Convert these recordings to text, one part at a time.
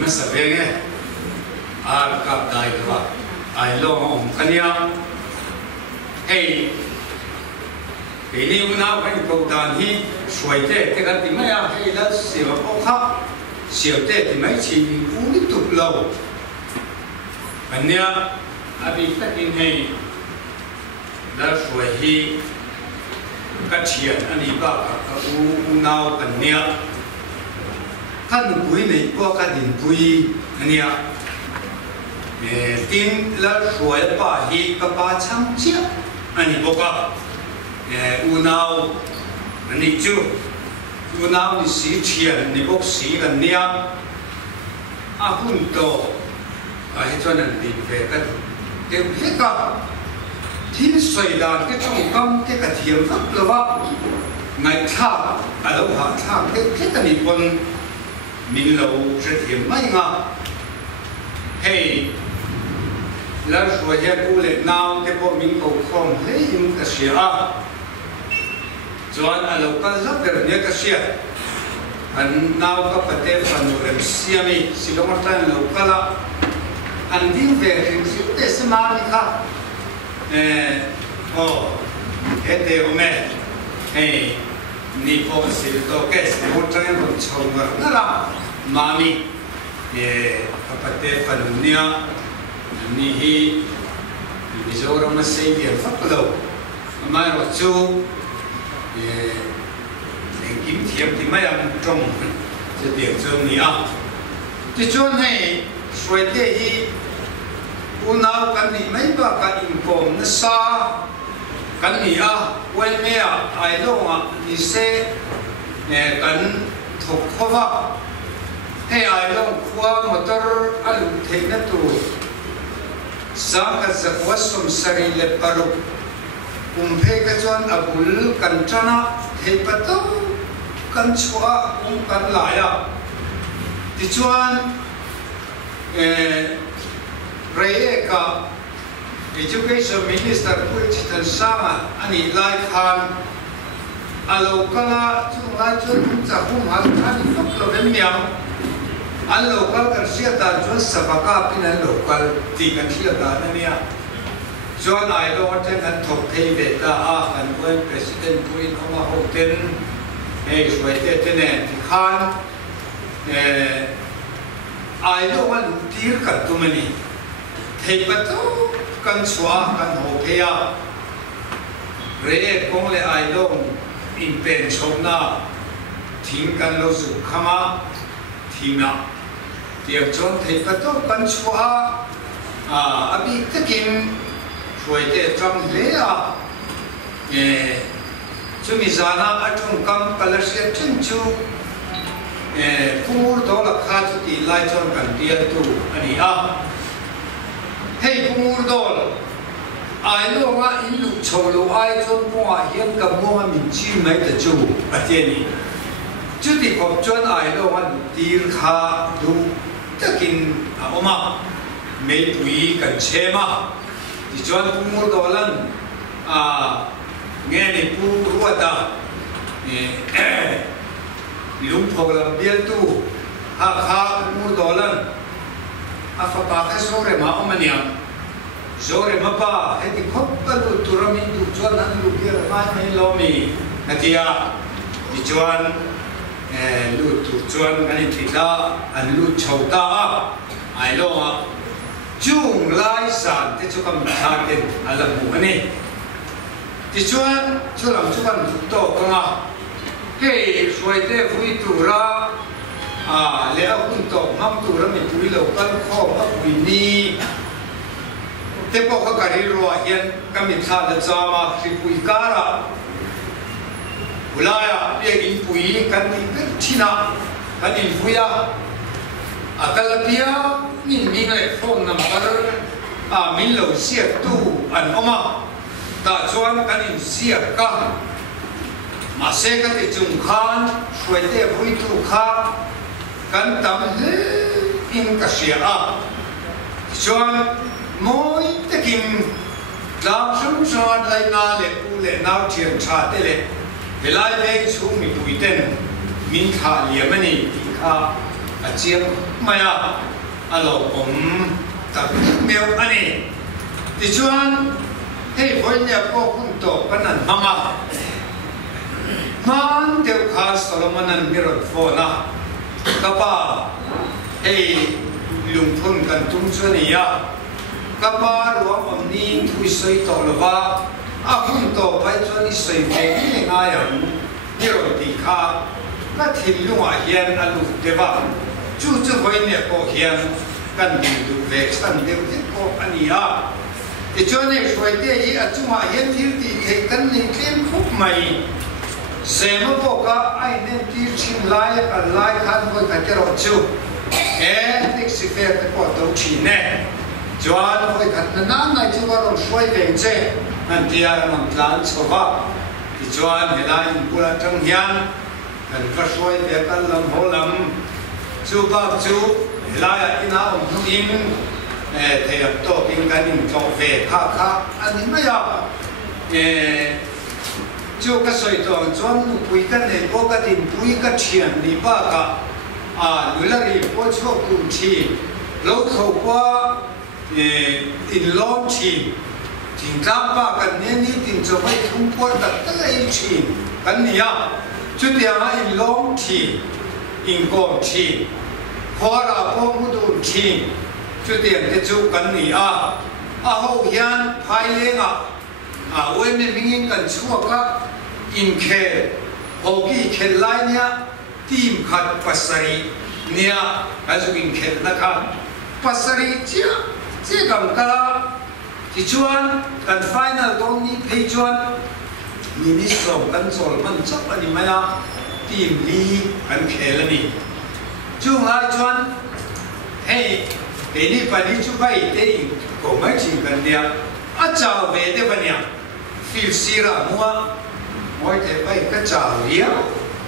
mà sắp về nghe cặp đại đó ai lo ông cái này hey cái này nào cái câu đàn hi xoay thế cái cái mấy à hay là sửa bao khác sửa thế thì mấy chỉ cũng ít tục lâu cái này à bị tất nhiên hay là xoay hi cái chuyện anh đi bảo cái nào cái này khăn bụi này qua cái đỉnh bụi cái này tin là xoay ba hi cái ba trăm chiếc anh đi bảo nào anh chú nào đi xí chuyện đi bốc xí gần nia hun to hết cho nên đi về cái điều hết cả thiên水đàn cái trong công cái cả thiểm pháp là vậy ngày thà ở đâu họ thà cái cái này còn mình lâu sẽ thiểm mấy ngà hey là rồi hiện u lệ nào cái bộ mình cầu không lấy những cái gì Joan alokal la bernia kasia an naw ka pate fanuren siami silongatan lokala an din ve rimsite semani kha ete ome ni po silto kes motan ron chonga nala mami ka pate fanunia ni hi Mizoram sei dia faklo mai ro chu kiếm thiệp thì mấy ông trồngจะเตียงเชิงนี้ที่ชวนให้ช่วยเที่ยวอุณาวกันนี่ไม่บ้ากันอินโฟมนะซากันนี่วันเนี้ยไอ้ลูกนี่เสกันถูกข้อว่าให้ไอ้ลูกความมตรอารมณ์เทนตัวสังกัดสักวัดสมสรีเล็บปรุเพกจวนอบุลกันชนะเทปโตกันชัวกันหลายที่ชวนเรียก Education Minister ผู้จิตสร้างอันนี้หลายคันอาโลกาช่วงหลายช่วงจะหุ่มหันอันนี้ก็เราเป็นเมียอันโลกากันเสียดายจนสภาพเป็นอันโลกาตีกันเสียดายนั่นเนี่ยจนไอ้เราจะกันถกเทเวตากันวัน President ผู้อินเอามาหกเต็นช่วยเต้นเนี่ยที่ข้างไอ้เราวันตีร์กันตัวมันนี่เทปตัวกันชัวกันโหเทียเรียกคงเลยไอ้เราอินเป็นชมนาทิ้งกันเราสุขมาทิ้งนะเดี๋ยวจนเทปตัวกันชัวอภิตะกินช่วยเต้จังเลยจุมิจานาอัจฉริยะพลังเสียทิ้งจูผู้ดูแลข้าจุดที่ไล่จนกันเดียร์ตัวอันนี้ให้ผู้ดูแลไอ้ลูกอินลูกชาวลูกไอ้จนมัวเห็นกับมัวมินจีไม่ได้จูประเทศนี้จุดที่พบจนไอ้ลูกตีร์ข้าดูจะกินออกมาไม่ปุยกันเชื่อมาที่จนผู้ดูแลเงี้ยนี่ผู้รู้ว่าลุงพงษ์เบียร์ตู้ข้าผู้ดูแลฟ้าปากโซเรมาอมันยังโซเรมาป้าให้ที่คบกันดูตุรามินดูจวนนั้นลูกเยอะมากให้ล้อมีนาทีที่จวนลูกตุจวนอันนี้ที่ตาอันลูกชาวตาไอ้ล้อจุงไล่สันที่จุกมันทาเด่นอะไรหมู่นี้ที่ชวนหลังชวนโตกันเฮ้ยช่วยเต้คุยตัวละแล้วคุณโตมั่งตัวละมีคุยเรากันข้อมาคุยนี้เต้บอกเขาการีรัวเย็นก็มีท่าเดินจามาคือคุยการะเวลาเรียกอินคุยกันอินเป็นที่น่ะกันอินคุยแต่ละปีมินมีเงินโฟนนัมเบอร์มินเราเสียตู้อันออกมาแต่ชวนกันอินเสียกันมาเสกติจุงขานช่วยเต้คุยตู้ข้ากันทำให้อินกัสยาชวนมวยตะกินดาวชุ่มชาไดนาเล็กูเล่นาวเทียนชาเตเล่เวลาเด็กชุ่มมีตุยเต้นมินขาเลียมันนี่ที่ข้า chiếm maya alo om tập mèo anh ấy thì chuan hey với nhà cô cũng tổ cái này mama man tiêu khá Solomon anh mirror phone na kapa hey lung phun kan tung chuan ya kapa ruang om ni thui soi to lova a phun to pai chuan ni soi ve ni nga ya mirror ti kha na thil lunga hian alu deva chu với nhà cô hian kan đi du về san đều thế cô anh ya thì cho nên rồi thế ở chung mà hiện thiếu thì thấy cần nên thêm khúc mày xem một bộ cả ai nên tiêu chim lại cả lại khăn với cái cái rồi chú thì sự việc cái bộ đầu chỉ nè cho anh với cái nãy này chú có rồi xoay về chứ anh thì anh làm plan số ba thì cho anh lại bữa trong hiền anh có xoay về cái làm hồ làm chú bác chú lại ina ông thu in thầy học tổ kinh cái mình cho về khá anh ấy mới học chú cái sợi tòng chọn bùi cái này có cái tiền bùi cái tiền đi ba cả người là đi có chỗ cùng chi lâu thâu qua in long chi tiền trăm ba cái này đi tiền cho phải thông qua tất cả cái chi cái này chú tiền in long chi in gom chi hoa ra phong mu du chi chú tiền cái chú cần nỉ hậu hiền phai lên ôi mình mình cần chúa các in khe hậu kỳ khe lại nha tìm khát pasari nia cái chú in khe na khát pasari chia cầm cả thì chuan cần final đông ni pay chuan mini song cần sol man chop anh mày tìm đi cần khe là đi chú ngài chuan hey để đi phải đi chú bay để có mấy chuyện cần đi chào về để vậy nhá phiêu xí ra mua mỗi thế bay cái chào đi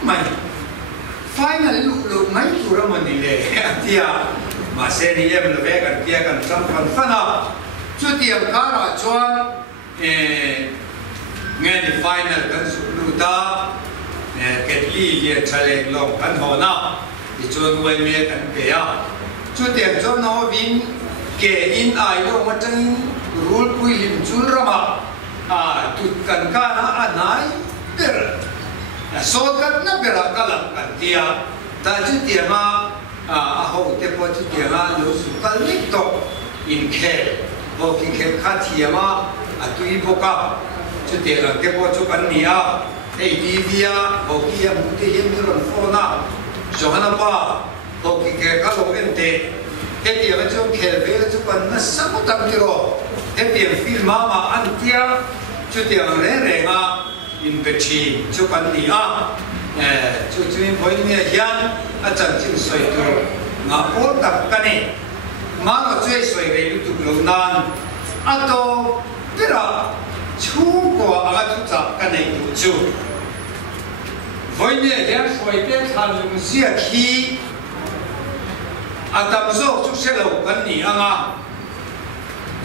mày phải là lúc mấy tuổi rồi mình đi lệ thì mà xe đi em là về cần kia cần trong phần chú tiền khá là chuan nghe đi final cần sụp ta kết li liền trả lời lòng cần hồ nào thì cho nuôi mẹ cần kể chú tiền cho nó vin kể in ai đâu mà chân rule quy lim chul rama tụt cần ca na anai ber so cần na bera kalam cần tia ta chú tiền mà hậu te po chú tiền mà lu su kal nik to in khe bo ki khe kha thia mà tui boka chú tiền là te po chú cần nia ei divia bo ki am te yem ron phone na Johanna pa bo ki khe ka lo ente cái tiền là chúng kể về là chúng còn nó sắp tâm kia rồi cái tiền phim mà ăn tia chú tiền rẻ in bê chi chú còn đi chú mình phải nghe hiền chẳng chịu soi tu ngã bốn tập cái này mà nó chơi soi về YouTube lâu nan to bây giờ chú của chú tập cái này chú phải nghe hiền soi về thằng dùng gì khi tâm dốc chút sẽ lâu gần nhỉ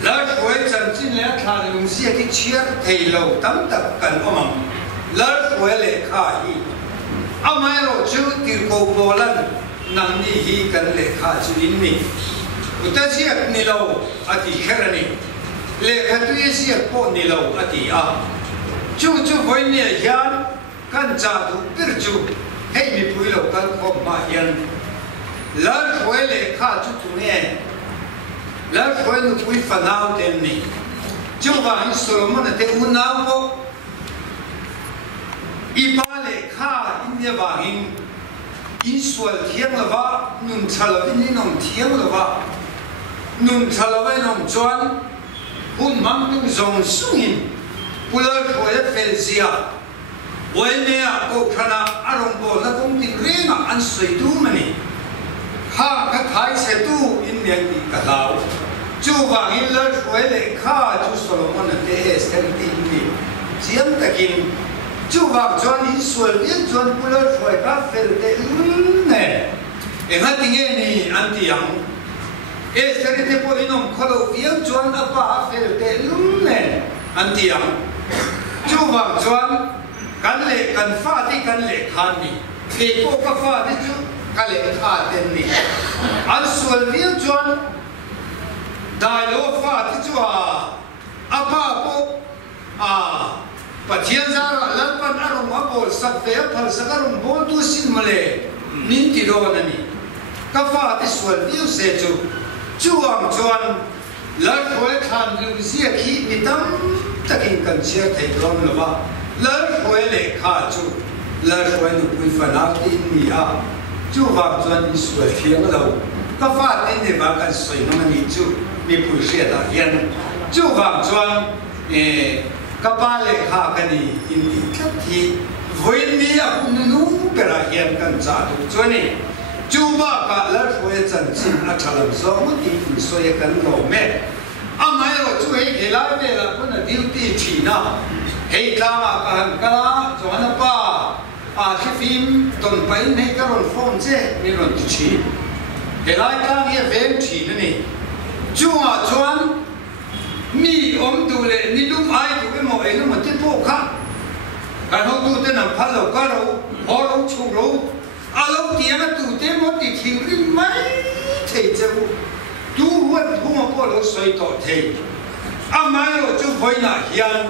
lỡ khối chân chính là thà dùng gì cái chuyện thầy lâu tâm tập cần ông lỡ khối lệ khai ai rồi chú tiêu cầu bồ lần nằm đi hi cần lệ khai chú in mi ta giết ni lâu thì khác này lệ khai tôi giết bộ ni lâu thì chú với nhẹ hiền cần trả đủ biết chú hay mi bùi lâu cần không mà hiền lỡ khối lệ khai chú tu nghe lỡ khối nó bùi phần nào tên này chú và anh Solomon là tên u nào bộ ipa lệ khai in địa vàng in sual thiêng là vợ nun chả là bên nông thiêng là vợ nun chả là bên nông chuan hun mang tung dòng sung in bùi lỡ khối là phê zia với nè cô khana arong bộ là công ty riêng anh soi tu mà nè ha cái thái sẽ tu in miền đi cả lao chú vàng in lỡ khối lệ khai chú Solomon là thế sẽ đi đi chiếm takin chú vàng cho anh suy nghĩ cho anh bớt phải các phê tệ này em hãy听nghe ni anh tiếng em sẽ đi theo in ông khâu yêu cho anh apa phê tệ này anh tiếng chú vàng cho anh cần lệ cần pha thì cần lệ khan đi khi cô các pha thì chú ก็เลยขาดเต็มนี่อันส่วนนี้จวนได้โลฟ้าที่จัวอาภาปุ๊ปัจเจียนซาระลับปันอารมณ์มาโบสักเดียพันสักอารมณ์โบตัวสินมาเลยนินติโรนันนี่ก็ฟ้าที่ส่วนนี้เสียจูจวนแล้วคอยทานดูเสียขี้มิตั้มตะกินกันเชียร์ไทยร้องหรือว่าแล้วคอยเล็กขาจูแล้วคอยนุกุยฟันอาทิตย์นี้จูวางจวนนี่สวยเพียงเราก็ฟ้าที่นี่มากันสวยมันนี่จูมีผู้เชี่ยวชาญจูวางจวนก็บ้านเล็กขากันนี่อินดีทับทีวันนี้คุณนู้เป็นอะไรกันจ้าทุกจวนนี่จูบ้าก็แล้วคอยจันทร์อัชลัมสองมันที่สวยกันเราแม่ไม่เราจูให้เฮลาเวลาคนดิวตีชีน่ะเฮตามากันก็จวนนั้นป้าที่ฟิล์มต้นไปในกระรอนฟอนเซ่มีรอนที่ชีเฮลาการเยี่ยมเวมชีนี่จูจวนมีดูเลยนี่ดูไอ้ดูไม่หมดเองมันที่พวกข้าการเขาดูแต่หนังพันเราก็เราพอเราชูเราเราเตี้ยมาดูแต่หมดที่ทิ้งริมไม่เท่เจ้าดูว่าพวกมันพอเราสวยต่อเท่ไม่เราจูไฟน่ะเฮียน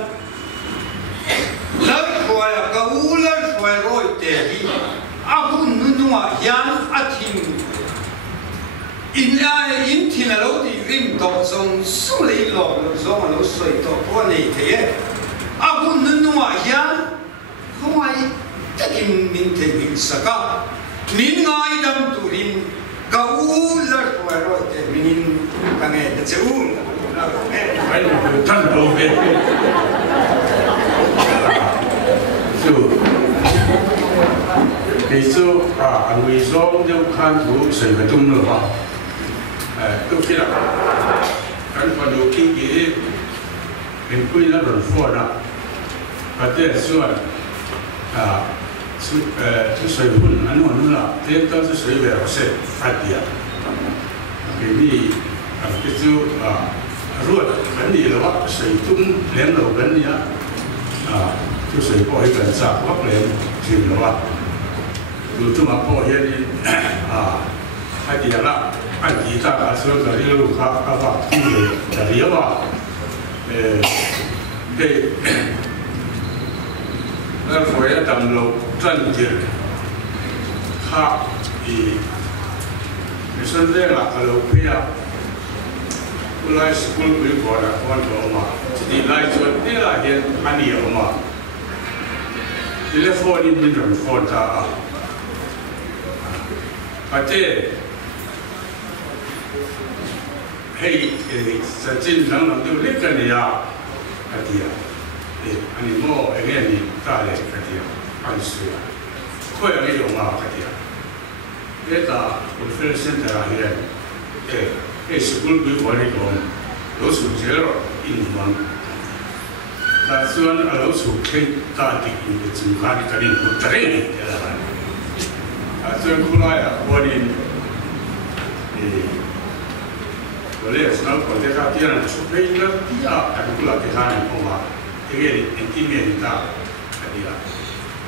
แล้วช่วยก็แล้วช่วยรอยเตะคุณนุ่งเฮียนทิ้งอินที่เราที่ริมต่อส่งสุริหลอกเราส่งเราสวยต่อพวกนี้เถอะคุณนุ่งเฮียนเขาไม่จะกินมินเทนิสก้ามินง่ายดำตุรินก็แล้วช่วยรอยเตะมินกันเองจะอู้ไม่รู้ท่านโปรเฟสสู้ที่สู้อันวิโสเจ้าขันถูเสียจุ่มหรือเปล่าก็คิดว่าการพอดูที่เป็นคุยแล้วโดนฟ้องนะประเทศส่วนที่สวยหุ่นอันนู้นล่ะเรื่องต้องสวยแบบเสร็จฟัดเดียเป็นนี่ที่สู้รวดกันดีแล้วว่าสวยจุ่มเลี้ยงเรากันเนี่ยที่สวยพอให้กันสักวักเลี้ยงถึงแล้วว่าดูทุ่มพอเห็นให้ดีละอันที่ตาส่วนที่ลูกค้าเขาฝากที่เลยจะเรียกว่าได้แล้วพอจะทำเราจันทร์ข้าในส่วนแรกเราเพียบไล่สกุลคุยก่อนนะวันต่อมาที่ไล่ส่วนนี้ละเห็นอันนี้ออกมาทีละโฟนนี่เป็นโฟนตาประเทศให้สัจจินนั่งนั่งดูเล็กกันเนี่ยกันเดียวอันนี้โม่เงี้ยนี่ตาเล็กกันเดียวอันสุดค่อยอันนี้ออกมากันเดียวเด็กอ่ะคนเฟรนเซนเตอร์อะไรเนี่ยสกุลคุยก่อนนี่ก่อนเราสุดเจออินมันแต่ส่วนเราสุดแค่ตาติดอยู่ในจุดการกันนี่คนเทรนนี่อะไรส่วนคุณอะไรวันนี้เราเรียกสำหรับคนที่เขาที่นั่นชุดนี้แล้วที่แต่คุณเราที่ทานออกมาที่นี่อินทิเมนต์ตาอันนี้ละ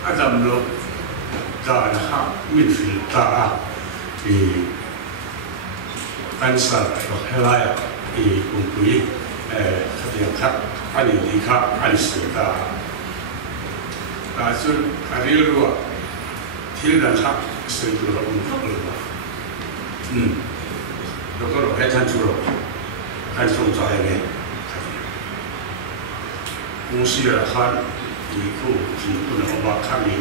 อาจารย์เราตานะครับมินฟิลตาการสร้างให้ไล่คุณคุยขัดยังครับอันนี้ดีครับอันสุดตาแต่ส่วนอันนี้รู้ว่าที่นั่นครับสวยตัวเราอุ้มเขาเลยว่าแล้วก็เราให้ท่านช่วยท่านทรงใจเลยมุสีละขันที่คู่ที่คุณเอามาขันนี้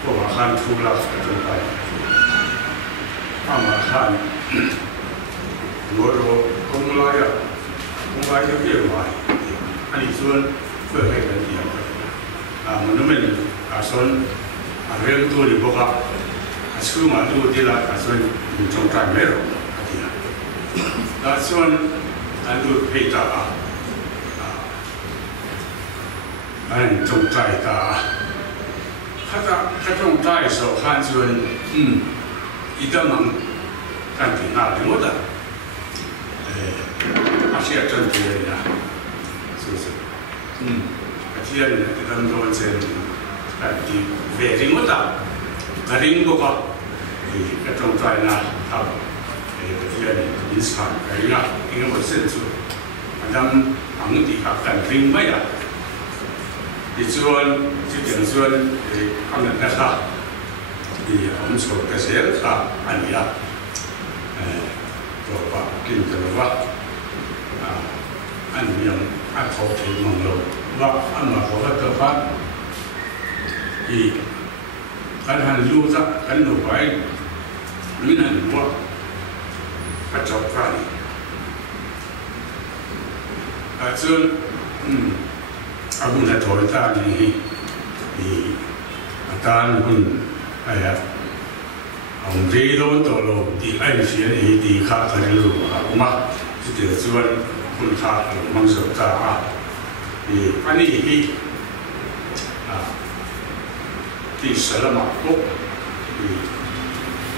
ก็ว่าขันทุลักกันจนไปเอามาขันหัวเราคงลอยจะเปลี่ยนไปอันนี้ส่วนเพื่อให้กันเดียวมันนั่นเป็นส่วนเรื่องตัวนี้พวกเราสู้มาดูที่ละส่วนจงใจไม่รู้แต่ส่วนอันดูพิจารณาอันจงใจตาถ้าจงใจสอบขันส่วนอีกตัวมันกันถึงหน้าถึงหมดอาเซียนจนเจริญนะสุดๆอาเซียนที่ทำโดนเซนกันที่เวริงหมดริงบุก个种在那他这个民产个呀，应该我甚至咱行地下干挺没啊，你说就讲说他们那啥，我们说这些啥按理啊，做法跟着话按样按头提梦路，ว่า按嘛我个做法，看看路上看路外，你那我，他找干的，这阿公来做他呢，当哎呀，我们这都到了第二学的第卡他的路啊，嘛，这个说混他忙手在啊，安尼第10嘛，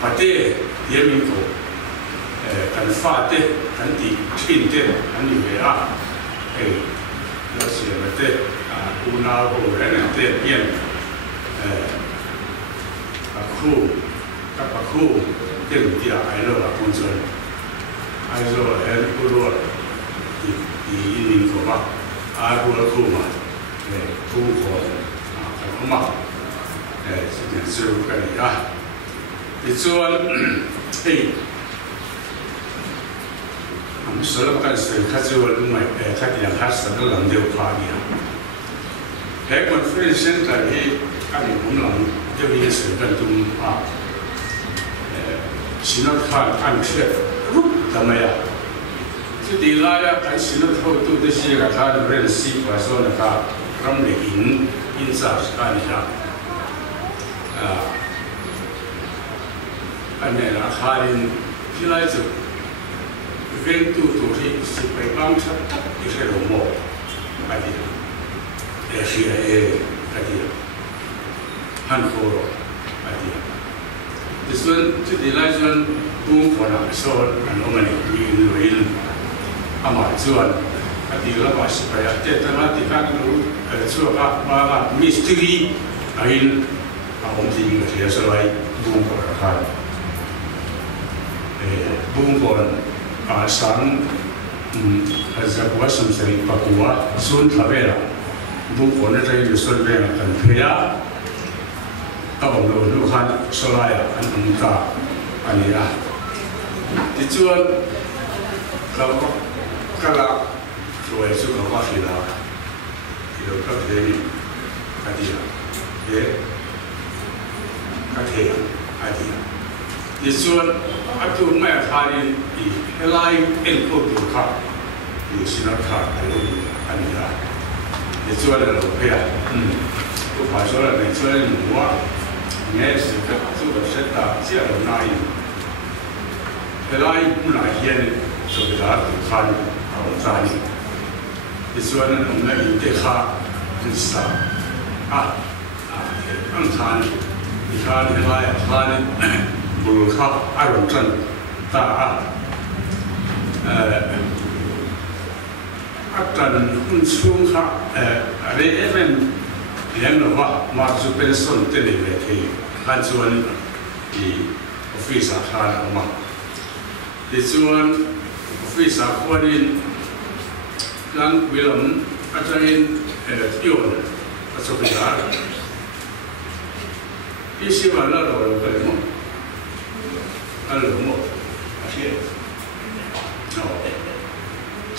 把这人民国，跟法的，跟地亲的，跟你们啊，有些么的乌拉布人的变，库，把库变掉，还有工作，还有不多，人民国吧，不多库嘛，库国什么？这件事可以啊。你说，我们说了干事，他就买，他讲他什么人都怕的。我分现在按我们人这边是跟中啊，新的看按切，怎么样？这地拉呀，看新的头都这些个他的认识，我说那个他们的印刷是干啥？อันนี้ราคาที่ไรสุดเรื่องตัวที่สิบไปบ้างชัดที่ใช้ลมโม่อะไรที่CIA อะไรที่ฮันโคโรอะไรที่ส่วนที่ไรส่วนบุ้งคนอ่ะส่วนอันนั้นมันมีหน่วยอามาส่วนอะไรที่เราสิบไปเจ้าหน้าที่การรู้ส่วนว่ามิสทรีอะไรผมจริงก็เสียสละบุ้งคนละครับบุ้งคนสันจะว่าสมศรีปะกัวส่วนทวีละบุ้งคนจะอยู่ส่วนเวลากันเพียต้องรู้ลูกค้าสลายอันนั้นก็อันนี้นะที่ชวนเราก็ละช่วยสุขภาพที่เราก็เห็นกันดีก็เทียมอะไรที่ส่วนอันตัวแม่ทานีเฮลัยเอ็นโคตุค่ะอยู่สินักข่าวอันนี้ละที่ส่วนเราเพียผู้ผ่าส่วนในส่วนหมู่ว่าเนี่ยสิกับตัวเสตาเสียเราหน้าเฮลัยผู้นายเฮียนสุดท้ายถึงขั้นเอาใจที่ส่วนนั้นผมได้ยินได้ข่าวที่สามอันทานที่ทานเฮลัยทานบุรุษข้าอารมณ์จันตาอาจารย์คุณช่วงข้าอะไรเป็นเรื่องหรือว่ามาสุเป็นส่วนเต็มเลยที่การส่วนที่ออฟฟิศอาคารออกมาที่ส่วนออฟฟิศอาคารนี้หลังวิลล์อาจารย์ที่อยู่อาจารย์ได้ที่สิบวันละเราไปมั้งอะไรมั้งอาเช่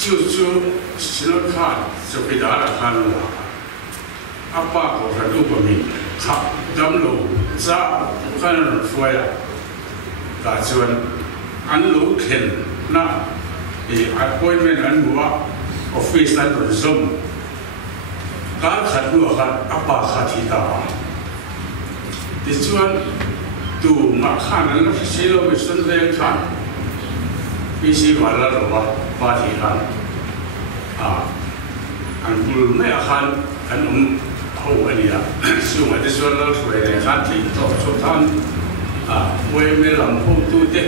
就新的看就给大家看了，阿爸我看都不明，看咱们路咋看人说呀？大家安路天那，阿婆们安我，office 安人送，刚看我看阿爸看提到，第二都嘛看人那些路没顺便看，必须完了的话。话题看，อันบุญไม่อาคารอันเขาอันนี้อ่ะส่วนที่ส่วนเราช่วยในการที่ต่อสุดท้ายเว้ยไม่ลำพูดตู้เด็ก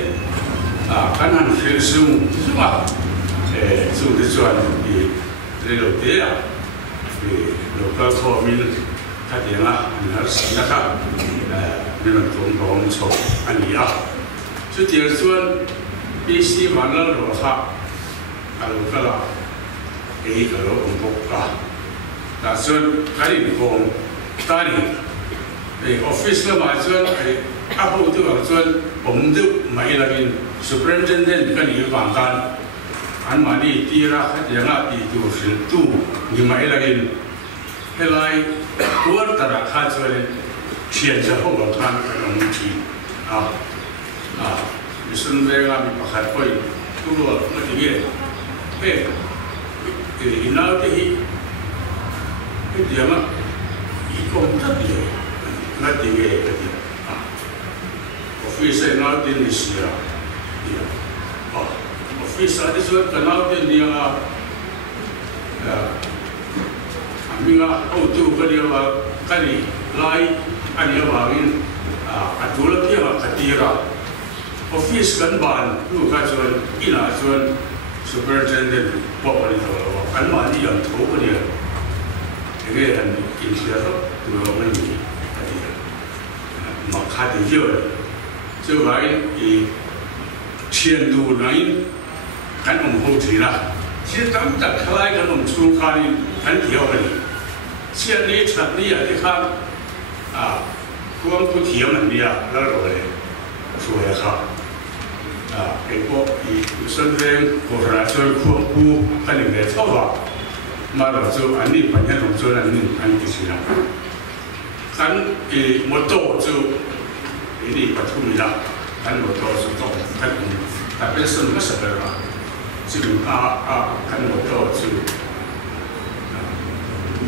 ขนาดเชื่อสูงใช่ไหมส่วนที่ส่วนที่เรื่องเดียวเราก็ขอมีทัดเดียงละอันนั้นนะครับ你们共同安尼啊，所以第二阵必须完了落下，路个啦，一个路公布啊，那阵赶紧讲，打你，office 个嘛阵阿后都话阵，我们都买那边 superintendent 跟你讲干，俺嘛你第啦，人啊第就是都你买那边，后来我大家看出来。现在好我看农区啊，你身边啊，你还会多那几个，然后点啊，一共特别那几个啊，我非是那点的事啊，我非是那说跟那点的啊，明啊，澳洲嗰啲话，跟你来。อันนี้ว่าวินตัวละเพียงกติกาออฟฟิศกันบ้านลูกค้าชวนอินาชวนซูเปอร์เจนเดนบอกว่าตัวละอันมานี่ยังถูกกว่านี้เรื่องอันอินเดียร์ตัวไม่มีกติกามาขาดเยอะ就来前途难กันผมพูดทีละที่ตั้งแต่คล้ายกันผมชูคานี่กันเดียวกันเช่นนี้ฉันนี่อยากจะข้ามความผู้เที่ยวมันเนี่ยแล้วเราเลยช่วยครับไอ้พวกอีส่วนเรื่องโคราชควบคู่กันอย่างเดียวเท่าว่ามาเราจะอันนี้ปัญญาของส่วนอันนี้อันที่สี่นะกันมอโต้จะอันนี้ปฐุมละกันมอโต้จะต้องกันแต่เป็นส่วนไม่สบายละจะกันมอโต้จะ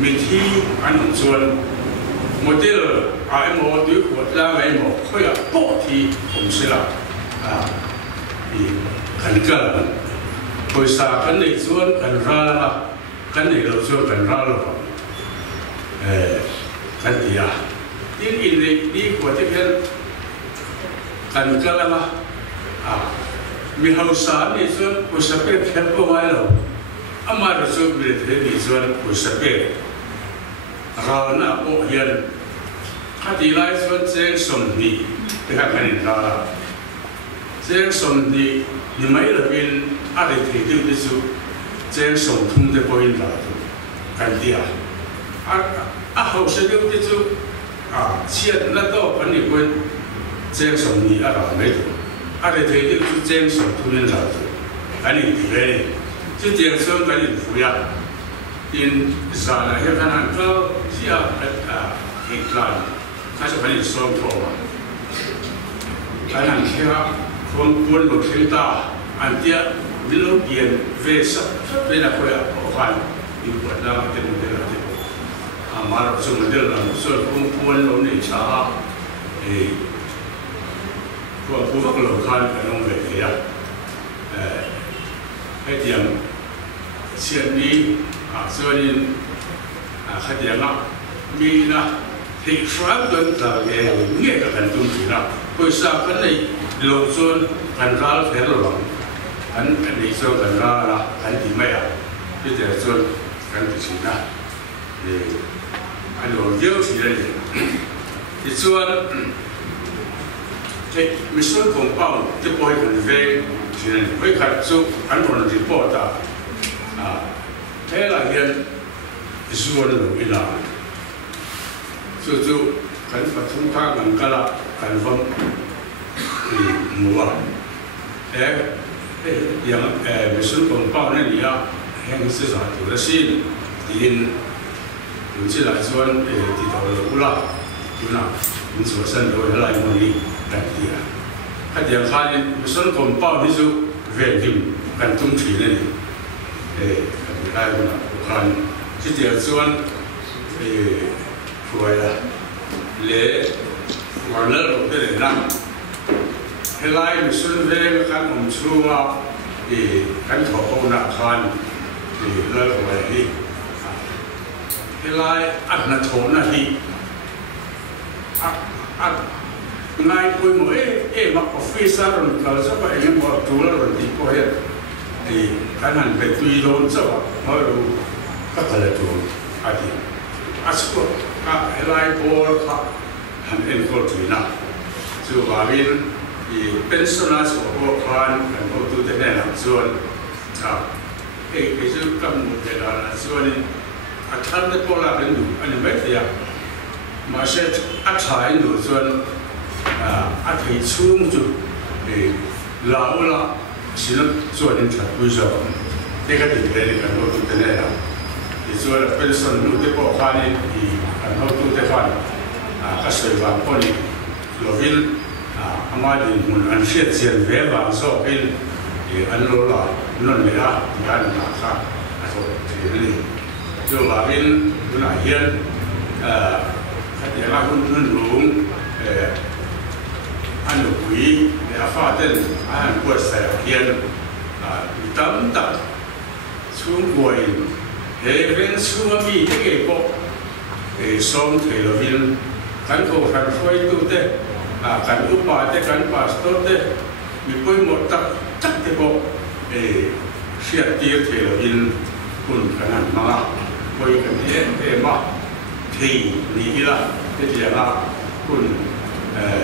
มีที่อันของส่วนโมเดลโมด้วยหัวแล้วโมค่อยโปะที่ผมสิละกันเกินบริษัทกันในส่วนกันร่าละกันในเราส่วนกันร่าละกันที่ที่อินดีกว่าที่เป็นกันเกินละมีเฮาสารในส่วนบริษัทเป็นแค่พวกไว้เราอามาเราส่วนบริษัทในส่วนบริษัทเป็นเราหน้าโอเฮียนถ้าดีไล่ส่วนเจ้าสมดีที่เขาเป็นเราเจ้าสมดีนี่ไม่ได้เป็นอะไรที่ดีที่สุดเจ้าสมทุ่งจะเป็นเรากันดีเขาเสียที่สุดเชียร์นั่นตัวคนนี้เป็นเจ้าสมดีอะไรไม่ถูกอะไรที่ดีที่สุดเจ้าสมทุ่งเราอันนี้ดีเลยที่เจ้าสมกันนี่ฟูยาอินสารเหตุการณ์ก็เสียเหตุการณ์ข้าจะไปส่งตัวการนั้นแค่คนคนหลุดเส้นตาอันเดียวิลเบียนเวสเป็นอะไรก็ฟันอยู่บนนั้นเต็มเต็มมาเราส่งเรื่องส่วนคนคนเราในชาคนผู้ฟังเราคันกันลงไปเดียให้เดียมเชียนนี้ส่วนนี้ขัดแย้งมีนะที่สร้างกันจากเงี้ยกันตุ้มทีนะบริษัทกันในโลกส่วนกันรัลเฟลล์หลังอันนี้ส่วนกันรัลละอันที่ไม่ที่จะส่วนกันที่นะอันนี้เยอะที่เลยที่ส่วนมีส่วนของเป้าที่พอให้กันเว้ที่นั่นไม่ขัดส่วนอันนั้นที่พอตาเท่าไรเห็นส่วนหนึ่งอีกแล้วจู่ๆกันปฐุมธานีกันละกันฟังมัวอย่างมิสุนของป้าเนี่ยนี่แห่งศึกษาตัวละสิ่งที่อยู่ที่หลายส่วนที่ตัวเราอุลาอยู่นะมิสุนเส้นโดยหลายคนนี้แต่ที่ถ้าอย่างข้านี่มิสุนของป้าที่สุดเวทีกันตุ้งทีนี่ได้คนละคนที่เดียวส่วนช่วยละเล่วันละเราได้เลยนะให้ไล่มิสุนเวกันผมชัวกันขอพนักงานเลิกไว้ที่ให้ไล่อัดนัดโถนะที่อัดนายคุยหมดมาออฟฟิศเราเราจะไปเองบอกตัวเราที่พอเห็นการหันไปตุยโดนซะว่าเราก็เลยตัวอาทิอาสกุก็ไล่โบลครับ han en ko tuina chu wangin I pensioners ko khan kan ho tu te ne la chuan chu kam mu te la chuan a than te pola ben du ani mai thia ma se a thai du chuan a thei chung chu la ula sin chuan in thla pui zo te ka ti le kan ho tu te ne la chuan pension nu te po khan I kan ho tu te khan ka soi wa ko ni lovin amadi mun an fiat sian ve ba so in an lo la non le a gan na kha a so ti ni jo ba in na hian kha ya la hun nun lung an lo hui le a fa ten an ko sa hian tam ta chung boi he ven chu mi te ke ko som the lovin kan ko khan phoi tu te kan upa te kan pastor te mi poi mo tak tak te bo sia tir the lo in kun kanan ma poi kan te ma thi ni la te dia la kun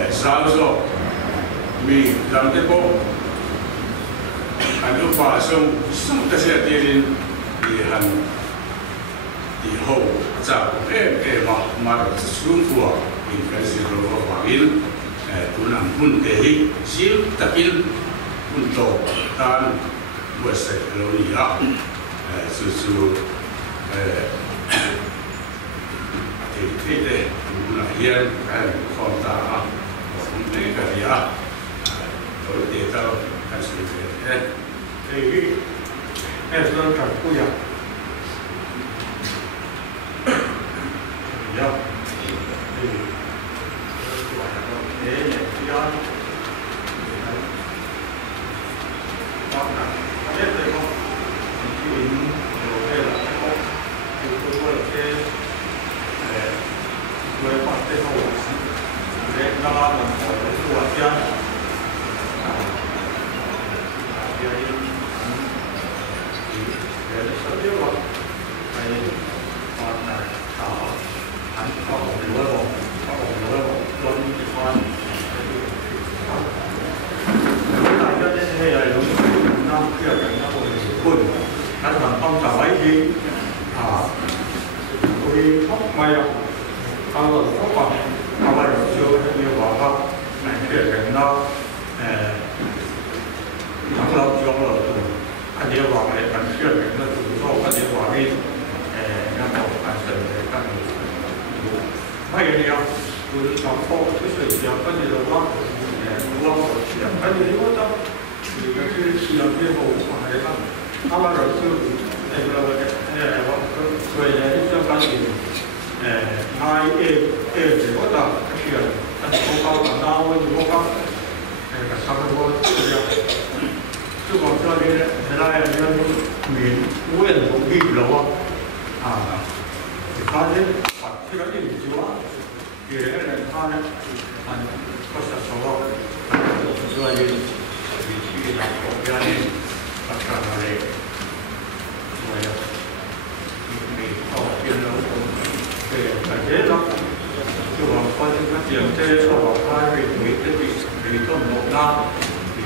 sa so mi dam te bo kan upa sum te sia tirin di han di ho za ma sum fu in kan si ro wa in tunang hun te hi sil takin hun to tan wese lo ni a su te na hian kan khom ta a hun te ka ya to te ta kan si te hi lo ka ku ya ya để nhận do con là có biết được không thì nhiều đây là cái con thì tôi là cái người quan tâm hồ để nó làm một cái cuộc chơi để nó biết rồi thì con là họ hắn có một đứa rồi có một đứa rồi luôn như con tại cho nên hay là đúng năm kia cảnh nó một quần các bạn không cả mấy gì tôi khóc mày không rồi khóc bằng không bao giờ chưa nhiều bỏ không này kia cảnh nó thắng lâu cho lâu rồi anh yêu vào này anh kia cảnh nó tụi tôi anh yêu vào đi năm đầu anh sẽ để các mấy cái điều tôi trong phố cái sự việc cái gì đó lo cái gì đó đó thì cái sự việc hồ mà này không không bao giờ chưa đây là cái người này cho cái gì hai em thì có đâu cái chuyện anh không cao cả đâu nhưng không có cái sao nó chứ còn cho nên là mình nguyên cũng bị rồi thì có đến khi đó thì chúa thì đấy là con anh có sự số rồi thì khi là có gia đình và cả gia đình rồi mình có tiền đâu để phải thế đó chứ còn có những cái tiền thế ở hai vị mỹ thế vì có một năm thì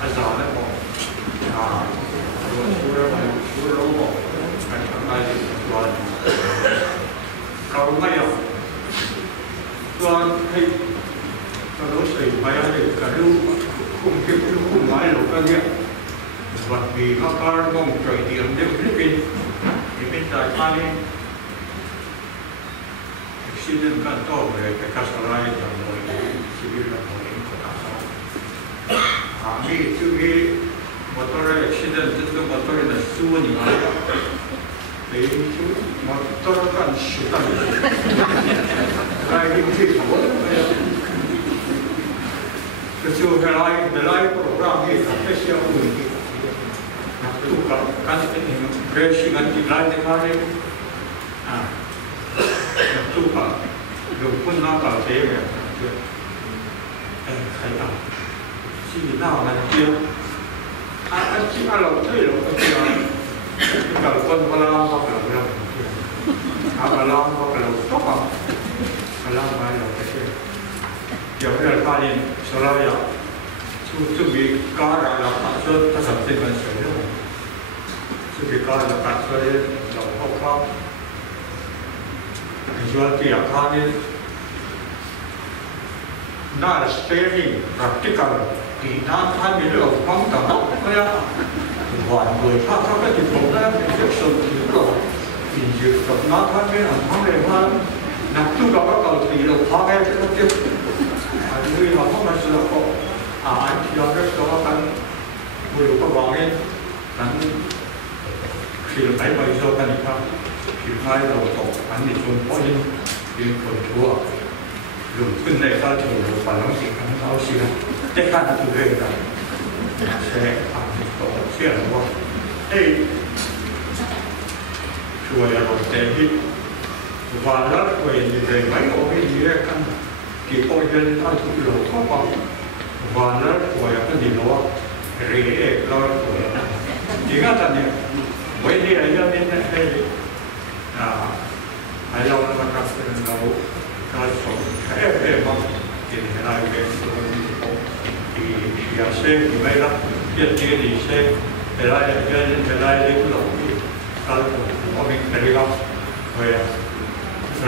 anh già đấy bỏ rồi chú đâu bỏ anh không ai rồi cầu ngay không còn thì nó đối xử với anh cả lưu cùng kịp lưu cùng mãi lục các việc vật vì nó có mong trời tiền để Philippines thì bên tại Thái xin nên cần to về cái cách làm này rồi xin biết là một những cái cách sao khi khi một tôi xin nên chúng tôi một tôi là xua những cái thì mà tôi cần sự tâm cái gì của cái sự cái lại program gì cái sự gì tu cái cái sự cái lại cái này tu cái dùng quân nào bảo thế vậy thấy không chỉ nào là kia anh chỉ ăn lẩu thôi lẩu cái kia kalau pun kalau apa kalau apa kalau topang salam bayo ke yo ya paling salam ya chu bi ka ra la ka so ta sa te ban so yo chu bi ka la ka so ye lo ho ka yo ti ya ka ni na spelling practical thì nó thay vì được phong tỏa thôi á hoàn người khác các cái dịch vụ đó rất sâu hiểu rồi thì việc tập nó thay vì làm phong đề hơn nằm chung đó các cầu thì được khó nghe cái tiếp người họ không phải là có anh chỉ là rất có cái người có vòng ấy anh khi là thấy bây giờ cái này không thì hai đầu tổ anh thì chúng có nhữngคนชั่วหลุดขึ้นในข้าวถูกฝันน้องสิ่งของเขาเสียได้การถูกเรื่องกันแช่ความต่อเชื่อว่าให้ช่วยเราเต็มที่วันละตัวเองเลยไม่โอ้ยเยอะกันกี่คนเดินทางถูกหลอกเข้าไปวันละตัวอย่างก็ดีแล้วเรียกเราตัวจริงๆตอนนี้ไม่ได้อะไรเยอะนิดนึงให้เราทำการเป็นเราการสอนแค่เรื่องว่าที่เราเป็นตัวที่อยากเชื่อไม่ละเรื่องที่ดีเชื่ออะไรเรื่องอะไรเรื่องหลงที่การผมมีแต่เรื่องเว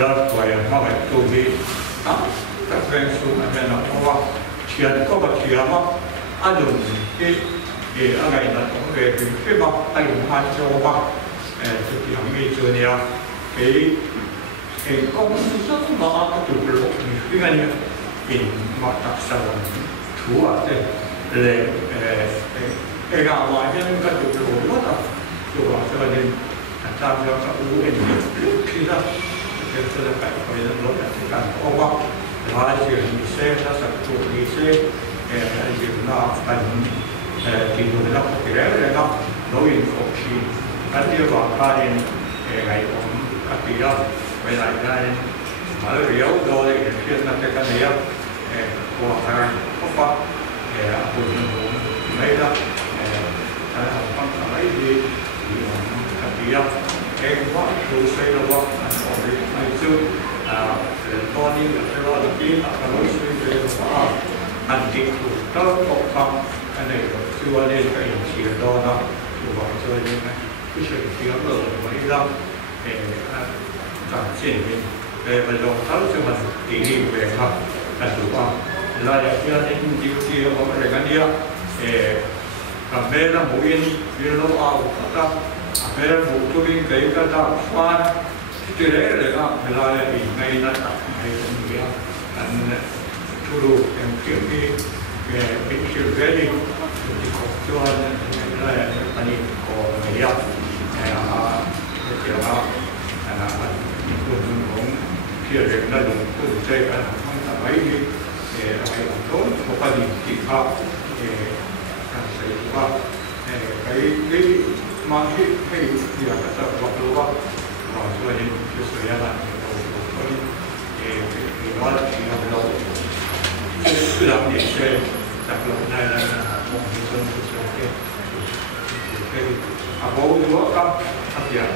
ลาตัวอย่างมากแบบตัวนี้แต่เป็นสูงอันนั้นเพราะว่าเชื่อก็แบบเชื่อว่าอันนู้นที่อะไรนั่นของเรื่องที่ว่าอันนู้นอันโจว่าจุดที่มีจุดนี้公司上嘛就不容易，因为呢，嘛打上图啊，对，个外边个就不容易了，就话这个人，咱们要个五年其实就是改回来老人去干活吧，然后就一些他是做一些就那地图那不给人那老人服气，咱就话他人ไงผมอภิรักษ์เวลาได้มาเรียวโดยเชื่อนักการเมืองหัวทางพวกว่าคุณผมไม่รับถ้าทำความสำเร็จดีอภิรักษ์ว่าดูใช้ระบบอันออกไม่ซึ่งตอนนี้เราเมื่อกี้เรารู้สึกว่าอันที่ถูกต้องปกป้องอันนี้ก็ชื่อว่าเรื่องการเชียร์ดอนะชื่อว่าช่วยยังไงผู้ช่วยเชียร์เราไม่รับการเชียร์เป็นประโยชน์ทั้งสมัยที่นี่เป็นครับแต่ถือว่าเราอยากจะเห็นจริงๆว่าอะไรกันเนี่ยกับแม่ละหมูอินเรียนรู้เอาครับแม่ละหมูตัวนี้เกิดกันได้ฟันที่เรื่องอะไรก็เวลาอีกในนั้นในตรงนี้อันทุรุอย่างเกี่ยวกับเป็นชื่อเรื่องที่เขาชวนอะไรอันนี้ก็ไม่ยากเกี่ยวกับคนของเชื่อเรื่องนั้นผู้ใจกันทั้งสมัยนี้อะไรต้นปกติที่เขาการใช้ว่าไปมาให้อยากจะบอกรู้ว่าช่วยช่วยอะไรช่วยว่าที่เราคือเราเนี่ยช่วยจากเราได้แล้วมองที่ต้นที่ช่วยอาบอกดูว่าก็ทำอย่าง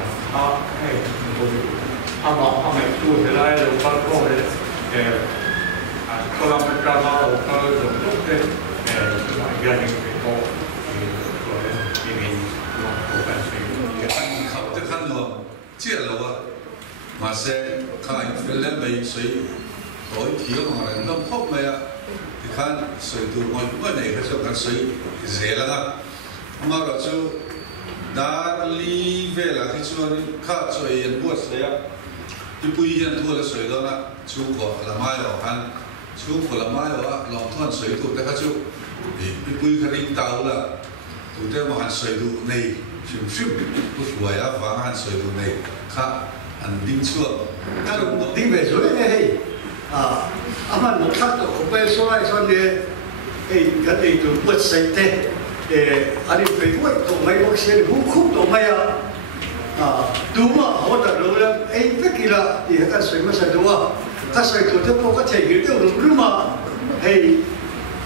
ให้คนบอกทำไมช่วยได้เราก็รู้เลยก็เราเป็นการมาเราก็สมทุกข์เลยสมัยยันยังเป็นโตตัวเองมีลองตัวกันสิเขาจะขั้นลงเชื่อเราว่ามาเสกข้าอินฟิลเลนไปสวยตัวเที่ยวมาเลยน้องพบไหมอ่ะที่ขั้นสวยตัวมันเมื่อไหร่เขาจะกันสวยเจ๋ละนะมาเราจะดาลีเวลาที่ชวนข้าสวยยันบวชเสียที่ปุยยันทั่วละสวยแล้วนะชูก่อละไม้ออกกันชูผลไม้ว่าลองท่อนสวยถูกแต่ข้าชูที่ปุยคณิตเตาละถูกแต่มาหันสวยดูในชิมผู้สวยอ่ะฟังหันสวยดูในข้าอันดิ้งชั่วดิ้งไปสวยเลยอามันหมดทักตัวผมไปสวยส่วนนี้กันเองตัวบวชใส่เตะอันนี้ไปด้วยตัวไม่บอกเสียหูคุ้มตัวไม่ดูมาหัวตาดูแล้วเมื่อกี้ละที่เขาสวยมาใส่ตัวถ้าสวยตัวที่พวกเขาใช้ยืดเดี่ยวรู้มา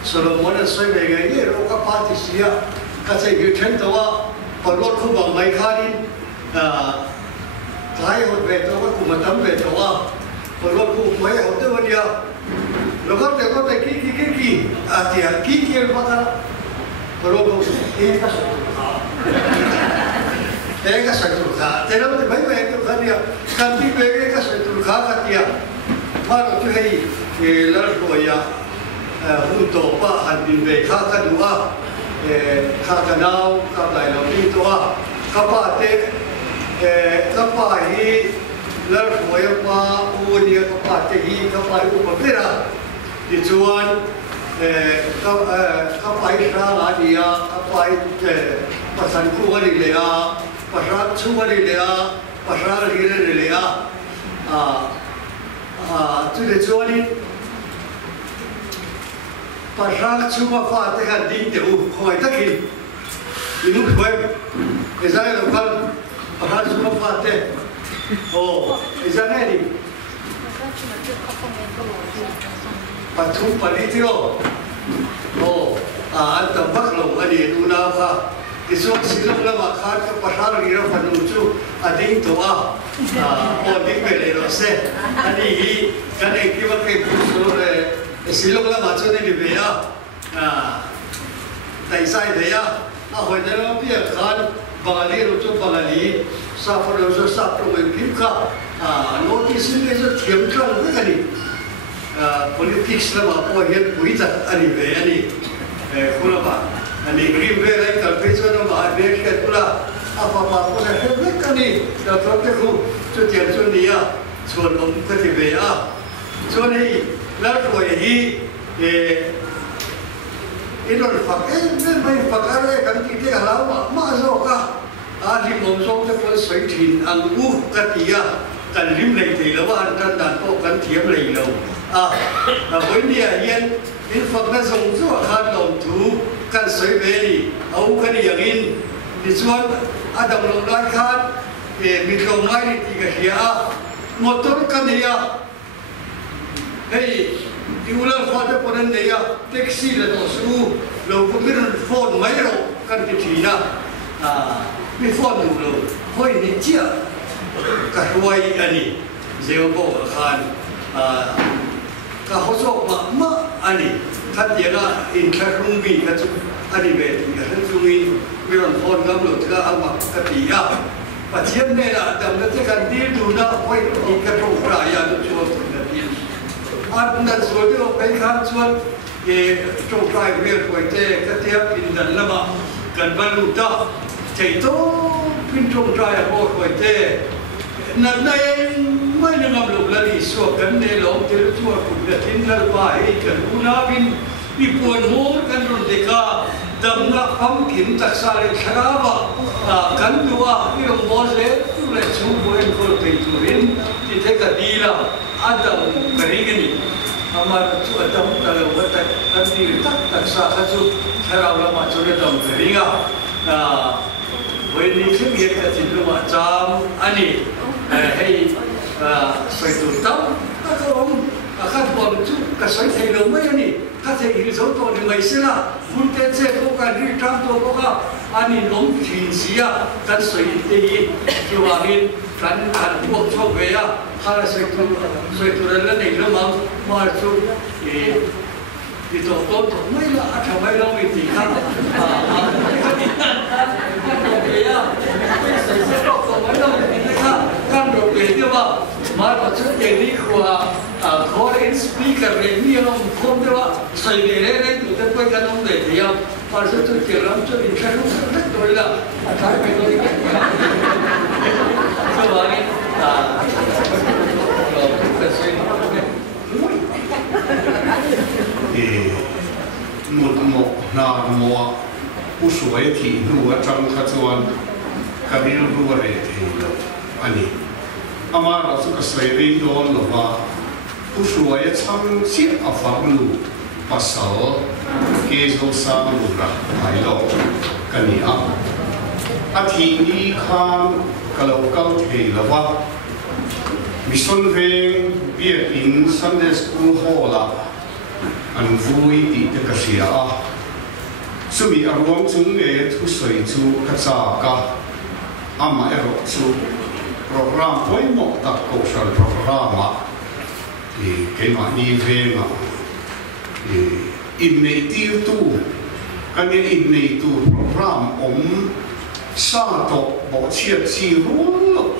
โซโลมอนสวยไปไงเนี่ยเราก็พาที่เสียเขาใช้ยืดเช่นตัวพอรถเขาบอกไม่ขาดท้ายหดเวทตัวก็คุมตั้มเวทตัว rồi cũng mấy học tới bây giờ rồi có thể kí thì kí kia mà rồi cũng cái sợi trụ khá thế đó thì mấy cái trụ khá nhiều cần đi về cái sợi trụ khá cả tiền mà nó cứ hay thì là rồi hung tổ ba hành đi về khá cả nữa khá cả nào khá lại là đi toa khá ba thế khá ba hi là rồi mà uốn đi khá ba thế hi khá ba uốn mà biết à thì chuan khá ba ra là đi khá baภาษาคู่กันเลยภาษาชูกันเลยภาษาลีกันเลยจุดจวนนี้ภาษาชูมาฟ้าแต่กันดิ้งเดี๋ยวคอยตะกี้ยิ่งคอยอิสราเอลกันภาษาชูมาฟ้าแต่โอ้อิสราเอลนี่ปัจจุบันนี้ที่เราโอ้อันตั้งบักลงอันนี้ดูน่าฟ้าที่สุดสิ่งที่เรามาขาดก็ภาษาลีเราพันธุ์จูอดีตตัวโอ้ดิ้งไปเลยเราเสียอันนี้กันเองที่ว่าเก็บสุดเลยสิ่งที่เรามาชนนี่เบียแต่ใส่เบียหัวใจเราเพียงขาดบางทีเราจูบางทีซาฟเราจะซาฟตรงไปพิมพ์ค่ะโน้ตที่สิ่งที่จะเทียมกันไม่กันนี่politics เรามาพอเห็นปุ๋ยจัดอันนี้เบียนี่คุณละบ้าอันนี้กรีมเวลาการพิจารณามาเด็กแค่ตุลาอาภามาคนเห็นไหมกันนี่เราทำได้คู่จุดเทียนจุดนี้ส่วนลมก็ที่เบียส่วนนี้แล้วตัวนี้อินโดนีเซียไม่ฝักอะไรกันที่ที่เรามาโซกะอาที่มงโซจะเป็นสวยถิ่นอังอูกันที่กันริมเลยที่เราว่ากันดันโตกันเทียมเลยเราวันนี้ยันอินฝักนั้นส่งตัวขาดลมถูกันสวยเบลี่เอากันอย่างนี้ดิส่วนอาดัมลงได้ขาดมีลมไม้ที่กระเทียมอเตอร์กันเนี่ยเฮ้ยที่อุลาฟ้าจะปนเนี่ยแท็กซี่เลยต้องสู้เราก็ไม่รู้โฟนไม่รู้กันที่ที่นะไม่โฟนดูเลยเฮ้ยนี่เจ้าก็รวยอันนี้เจ้าบอกขันก็เขาชอบมาอันนี้ถ้าเดี๋ยวนะอินทร์รุ่งวิ่งก็จะอันนี้เป็นอินทร์รุ่งวิ่งไม่รู้โฟนกำหนดก็เอามากติยาปัจจัยเนี่ยนะแต่เมื่อที่การดีดูนะเฮ้ยอีกกระทงรายาตัวชัวร์ตัวนี้อันนั้นส่วนที่เราไปข้ามส่วนโจทย์รายเรื่องหัวใจก็เทียบอินดันละมากันบรรลุได้ใจโตพินโจทย์รายหัวใจนั่นเองไม่ได้นำลูกหลานส่วนกันในหลงเจริญชั่วคุณกฐินละบายกันอุณาบินมีปวดหัวกันรุนเดกาดำนักพัมกินตักสารชราบะกันดูว่าที่เราบอกเลยทุเรศชูบวยคนเป็นทุเรศที่เทกันดีละอาดัมกรีกันนี่อามาจุอาดัมตะเลวตะกันดีตักสารจุชราบละมาจุเรดัมกรีกะวันนี้ที่มีกันจิตรู้ว่าจามอันนี้ให้ใส่ตัวตั้มก็ต้องข้าพเจ้าจุก็ใส่ไทยเราไม่อันนี้ข้าจะอินสตัวนี้ไม่ใช่ละคุณเตเจ้ก็การรีทำตัวก็อันนี้ล้มทิ้งเสียกันใส่ตีที่ว่านี้กันพวกชาวเวียข้าใส่ตัวนั้นในเรื่องมาจุที่ตัวไม่ละทำไมเราไม่ตีข้าkan berbeda bah, malah macam ini kuah Korean speaker ni orang komputer saya ni tu tapi kan orang dia pasal tu kerana tu internet tu lah, tak betul ni. So hari mo na mo usuai ti dua jam kacuan kabir dua reti ani amar asu kasai don lova usuai cham sit afaglu pasal keso sam lura ailo kania athi ni khan kalau kau thei lova mission veng bia in Sunday school hall an vui ti te ka sia a sumi arwam chung nge thu soi chu ka cha ka ama ero chu program poi mo ta ko shal program a cái mà đi về mà in này tiêu tu cái này in này tu program ông sa to bộ chiết chi luôn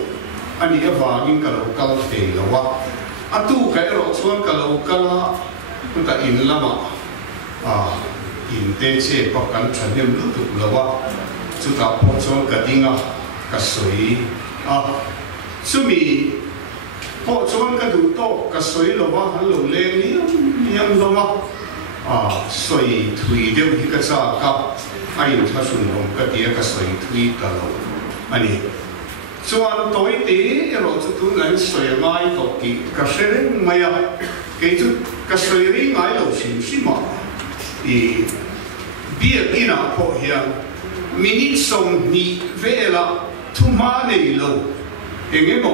anh ấy vào những cái local phê là wa tu cái rồi xuân cái local chúng ta in lắm in tên chế bắc cảnh truyền niệm lưu tục là wa chúng ta phổ xuân cái tiếng cái suy số mi phổ xuân cái đủ to cái suy là wa hắn lồng lên niệm là wa suy thủy đều thì cái sao cả ai thà xuân đồng cái tiếng cái suy thủy cái lâu anh ấy chuan tối tí rồi chú ngài soi ngay tổ kỳ cái sợi mày cái chú cái sợi ngay lâu xin xin mà bia kia nào phổ hiện minute sông ni về là thu má này lâu em nghe mò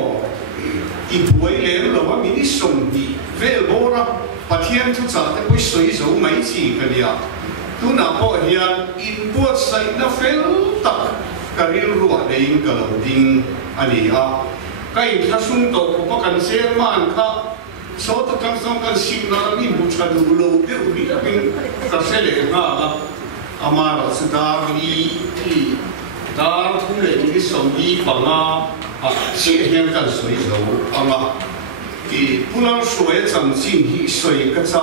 buổi lễ làว่า minute sông ni về bora bắt hiện chú trả cái buổi soi dấu mấy gì cái gì tu nào phổ hiện in buốt say nó phèn tắc cái riêng ruộng để in cái lâu đinh anh cái thà sung tổ của các anh xem mà anh khác số tất cả các anh xin là mình muốn trả đủ lâu để uống là mình cái sẽ để mà mà là sự ta đi ta thu lệ những cái sống đi bằng sẽ hiện cái suy dấu mà thì不能说真正去水个啥，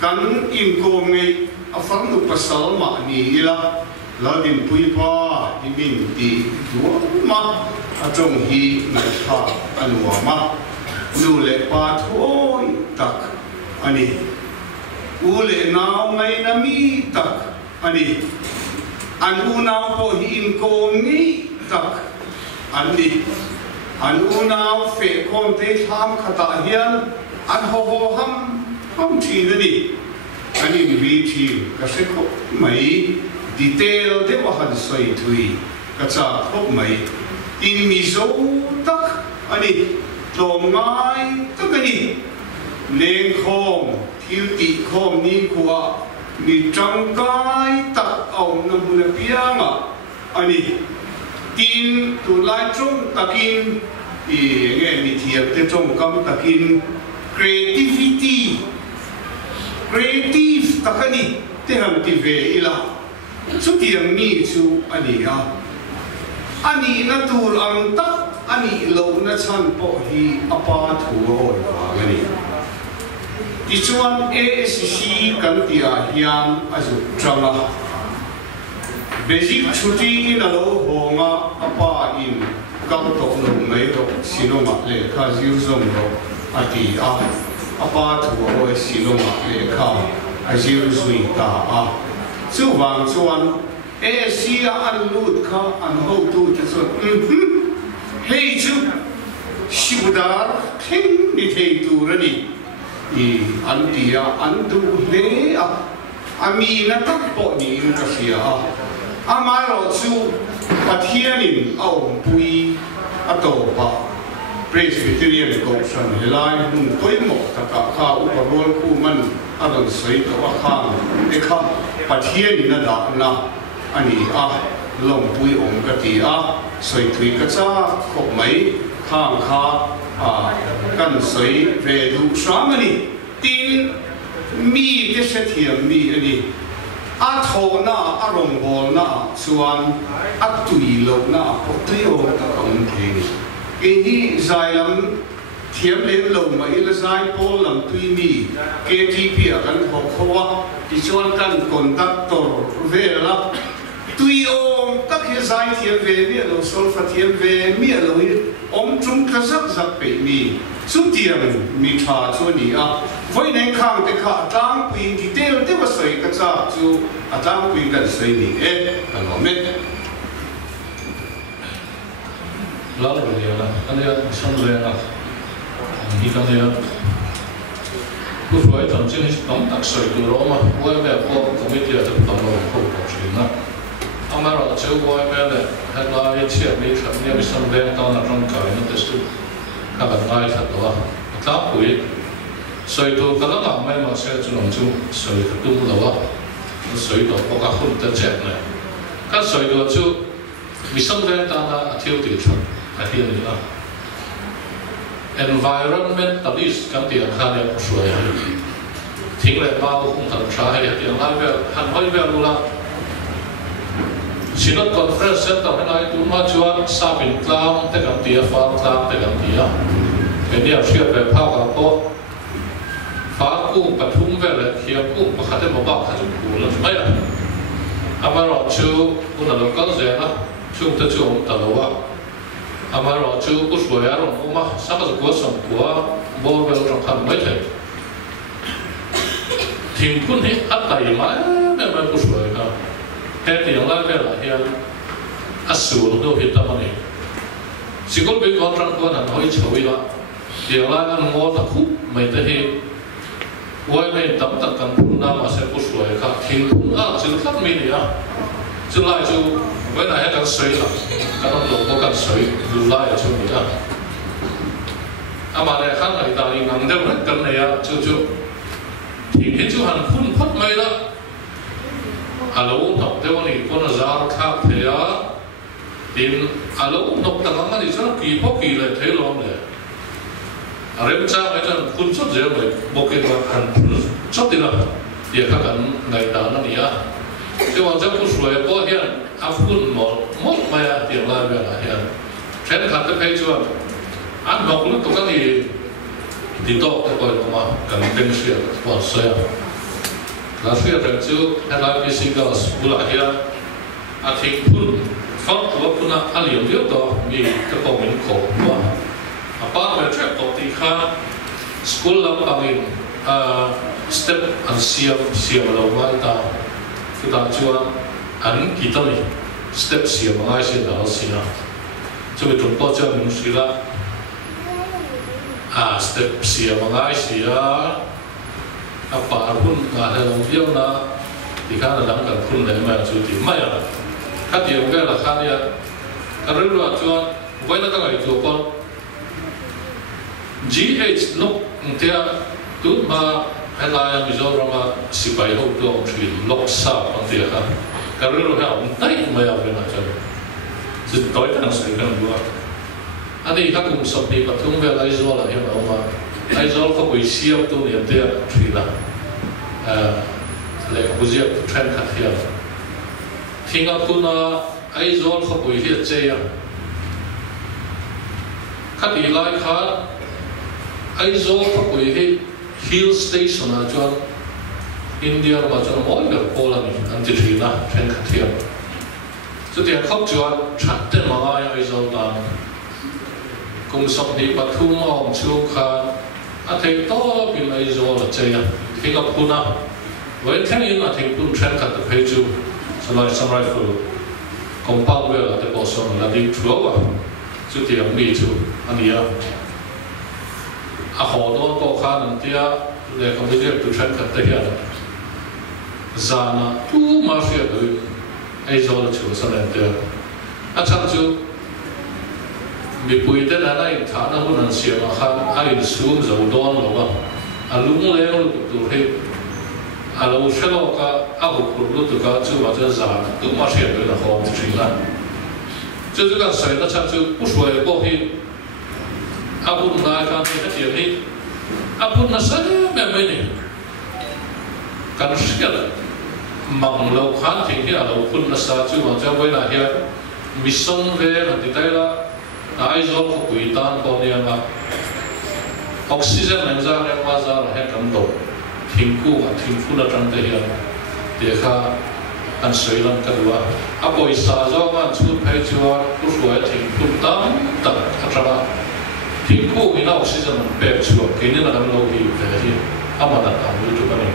跟因果嘅反正不少嘛你啦。เราดินปุยพ่อที่บินตีดัวมาจงฮีนักข่าอันว่ามาดูเล็บปาทอยตักอันนี้อูเล่นาวไงนามีตักอันนี้อันอูนาวพอหินโกงี้ตักอันนี้อันอูนาวเฟะคนเตะทำขตาเฮียนอันโฮโฮฮัมทีนี่อันนี้วิธีก็เสกไม่detail เดี๋ยวหันสวยทุยกระจาครบไหมอินมีโซตักอันนี้ตรงไงตักอันนี้เลงคมทิวติคมนี่กว่ามีจังไกตักเอาน้ำมันเปียงอันนี้กินตุลาจงตักินเงี้ยมีเทียบเตจงกำตักิน creativity creative ตักอันนี้เที่ยงที่เวอีละสุดที่มีชูอันนี้อันนี้นักตูรังตักอันนี้เรานัชันพอฮีอปาทัวร์อันนี้ที่ชวน ASC กันที่อาเฮียนอาจุจังละเบสิกชุดที่นั่นเราหัวงาอปาอินกับตกลงไม่ตกสิโนมาเลขาจิวซงเราอันที่อปาทัวร์สิโนมาเลขาจิวซุยตาช่วงชวนเสียอันลูดข้าอันหูตูจะส่วนเฮ้ยชูชิวดาร์ทิ้งนิเทศตูระนี่อันที่อันดูเล่อามีนักปอนี่ก็เสียอามาเราชูปัทเทียนินเอาปุยอัตโตปะเพรสบิทเรียนกบสันเฮลัยนุ่งก้อยหมอกตะกะข้าอุปโภคคู่มันอันสวยตัวข้างเด็กข้าปัทเทียนินน่ะนะอันนี้ลงปุยองกติสวยถุยกระจ้าขบไหมข้างข้ากันสวยเวดูสามันี่ตีนมีเกษตรเทียมมีอันนี้โทน่าอารมณ์บอลน่าส่วนตุยโลกน่าพอตุยโอตะกงเทนอันนี้ใจลำเทียมเล่นลงมาอีละใจโพลำตุยมี KTP กันหกหัวที่ชวนกันคอนดักเตอร์เวลาตุยโอตักใจเทียมเวมีเราโซลฟาเทียมเวมีเราจุ่มกระซับซับไปมีสุดเทียมมีชาชวนนี้ไว้ในข้างแต่ข้าตั้งปีนที่เดียวว่าสวยกระซับจูตั้งปีนกันสวยนี่กันว่าเม็ดแล้วเดี๋ยวนะอันนี้ช่างเลยนะนี่กันเนี่ยผู้ช่วยตอนที่ต้องตักใส่ตัวเรามาว่าแบบพอตรงนี้จะต้องลงคู่กับชีนะอามาเราเชื่อว่าแบบเนี่ยให้เราเชื่อมีคำนี้มีสัมผัสตอนร่างกายนั่นแต่สุดข้าพเจ้าถัดว่าถ้าคุยใส่ตัวก็ต้องไม่มาเชื่อจุลจุใส่ตัวเราว่าใส่ตัวพวกเขาหุ่นจะเจ็บเลยก็ใส่ตัวจุมีสัมผัสตอนเที่ยวติดชนเที่ยวนี้ environmentalist kan tiang khan ya suai thing le mau khung thang tha ya tiang lai ve han hoi ve lula Synod conference center hai tu ma chuan sabin tlang te kan tia far tlang te kan tia ke dia sia ve pha ka po far ku pathum ve le khia ku pakhate mo ba kha chu ku la mai ya amaro chu una local zena chu ta chu ta lo amaro chu ku suai ya ro ma sa ka ku som ku bo ve ro khan mai the thing kun hi atai ma me ku suai ka he tiang lai ve la hian asul do hi ta mani sikol be kon rang ko na hoi choi la tiang lai an ngo ta khu mai te hi wai mai tam tak kan phun na ma se ku suai ka thing phun a chil khat mi ni a chil lai chu wai na he kan soi la kan lo ko kan soi lu lai chu ni a ama le khan lai ta ni ngang de kan ne ya chu thì cái chú hành phun phất mây đó alo nọc theo này con là giá khác thế á tìm alo nọc tầng anh đi cho nó kỳ phóc kỳ lại thấy lắm này rem cha mấy chân phun xuất dễ vậy một cái là hành phun xuất đi là địa khác anh ngày đó nó đi á chứ còn chắc phun suy có hiện áp phun một mấy tiền lại về là hiện trên khát cái thấy chưa anh học lúc tụi cái gì đi đâu cái coi nó mà cần bên sửa còn sửa là sửa được chứ hay là cái gì đó school là hiện à thì phun phát của phun à liền liếc đó vì cái bộ mình khổ quá à ba mươi triệu tổ thì khá school làm bằng in step and siam lâu mai ta chúng ta chưa anh kỳ tâm step siam ngay sẽ đó xin à cho nên chúng tôi cho mình suy là step siam ngay sẽ à bà phun ngã theo lòng yêu na thì khá là đáng cần phun để mà chú tìm mai à các điều cái là khá là cái rất là cho với nó các ngày chùa con GH lúc thế tụt mà hay là bây giờ mà sĩ bài hậu tôi ông truyền lốc sa ông thế ha cái rất là ông thấy mà ở bên này chứ tối càng sấy càng đua anh ấy các cùng sập đi và thông về lại rồi là hiện ông mà lại rồi có buổi siêu tôi nhận thế truyền là lại có gì trend khác hiện khi ngọc cũng ai rồi có buổi hiện chơi các đi lại khác ai rồi có buổi hill station à cho India mà cho mỗi người cô là mình ăn thịt thịt na trên khát thiệt, cho tiền khóc cho chặt tên mà ai rồi ta cùng sống đi bắt thu mà ông chú khan à thấy to bên ai rồi là chơi à khi gặp cô na với thế này là thấy cô trên khát được hay chú sau này xong rồi phụ công bao nhiêu là để bổ sung là đi chúa à cho tiền mi chú anh đi à họ đó có khả năng tia để công việc tự thân khẩn tế hiện zana tu mà phải được ai rồi là chủ sản tia chẳng chú bị bùi tên là này thà nó muốn ăn xiêm mà khăn ai xuống dầu đón rồi mà lúng lên rồi tụt hết lâu sau đó cả hộp lúc tụt cả chú mà chân zana tu mà phải được là họ tự chính là chứ cái sợi nó chẳng chú不属于过去Abun na kan ni hati ni, abun na saja memang ni. Kan sekali, manglau kan tinggi ada abun na saja macam mana dia mission ver nanti tayla, aizol ko kuitan ko ni ama. Oksigen menjar yang mazar he kanto, tingku na cantik dia, dia kan seorang kedua. Apa isazo man cukup pejuang, usuai tingku tam kacau. Tingku ini oksigen bebas juga, kini nak ambil lagi dari amat datang itu kan ini.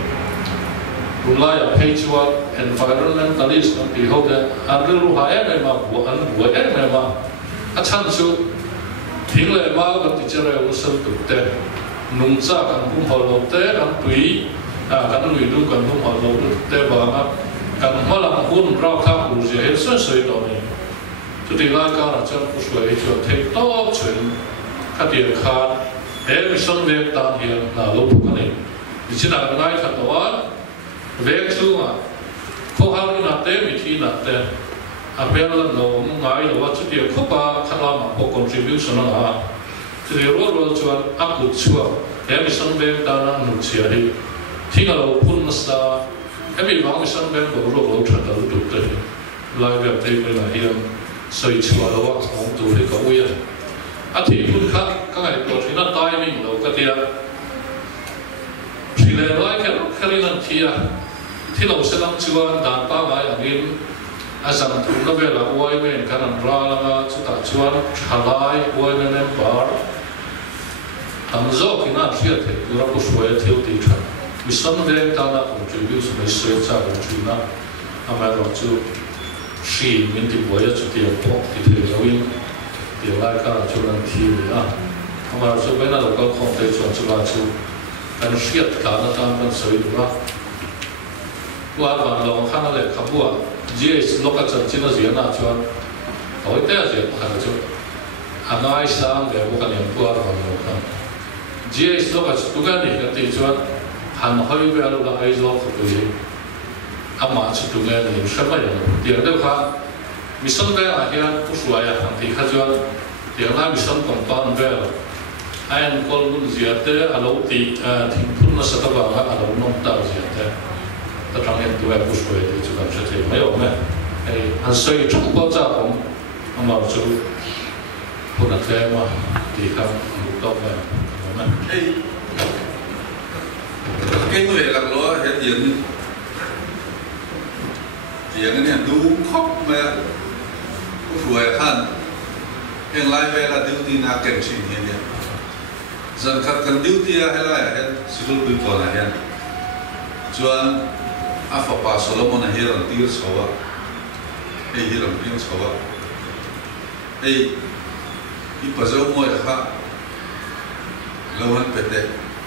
Mulai pejuang environmentalist nanti hoda, anda luhaya memang buat memang, acan su, tinggal memang kan bicara urusan tu deh, nungsa kan pun halau deh, kan tui, kan luidu kan pun halau deh bangga, kan malam pun rakah urusan sesuai doni. Jadi lagi acan usuai itu tektok cuy. Các địa khát, em sống về tạm hiện là lúc cái này, vì chỉ là ngay thật đó, về chú mà, phô hao như là thế, vì thi là thế, bên là nó ngay đó, chút địa khúc ba, khát làm mà có contribution là, thì rồi chuan áp lực chua em mission bank ta năng nụ chia đi khi nào phun masa em bị vắng mission bank rồi chân đầu tụt tới lại việc thấy cái là hiện soi chua đó không tụt thì có uy thì phun khác các ngày có thì nó timing đâu cái gì chỉ là lại cái này thìเราsẽต้องชวนด่านป้าไว้อันนี้อาจารย์ทุกเวลาอวยเวนกันรัลล์ชุดตาชวนหลายอวยเวนบาร์ทั้งโลกที่น่าเชื่อถือเราผู้ช่วยเที่ยวตีฉันวิสันเรื่องตาหน้าของจุดวิวสมัยเสียจากของจุดนั้นทำไมเราจุดชีมินที่บวยจุดเดียวพกที่ถือเราวิ่งเดี๋ยวไล่กันจุดนั้นทีนะทำไมเราจุดไม่น่าเราก็คงได้ชวนจุดละจุดการเชื่อการนั้นตามกันสวยดูนะว่าวันลองข้างอะไรครับว่า GS โลกจันทร์จีนเสียน่าชวนเอาไว้แต่เสียผ่านจุดอันนั้นไอ้สามเดี๋ยวพวกกันยังว่าวันลองข้าง GS โลกจันทร์ทุกอย่างนี่กันที่ชวนหันหอยไปอะไรไอ้โลกตัวนี้อามาชุดทุกอย่างนี่ใช่ไหมเดี๋ยวเดี๋ยวข้ามิสันเบลอาเฮียผู้ช่วยทางที่ข้าชวนเดี๋ยวน่ามิสันก่อนตอนเบลไอ้คนคนเสียเตะอาเราตีทิ้งทุนมาสักวันอาเราน้องตาเสียเตะแต่ทางเห็นตัวผู้ช่วยที่จะทำเสร็จไม่เอาไหมไอ้อันใส่ชุดก็จะผมเอามาจุดคนนักเรียนมาที่เขาดูต่อไปเอาไหมไอ้เก่งเลยหลักล้อเห็นอย่างนี้ดูครบมาผู้ช่วยท่านยังไล่เวลาดิวตีนักเก่งสิ่งนี้เนี่ยสังกัดกันดิวตีให้ไล่เห็นสิบปีก่อนเห็นจวนอาฟปาสโลมอนเฮรันตีร์สวะไอ้เฮรันเพียงสวะไอ้ที่ปัจจุบันค่ะเราหันไปเตะ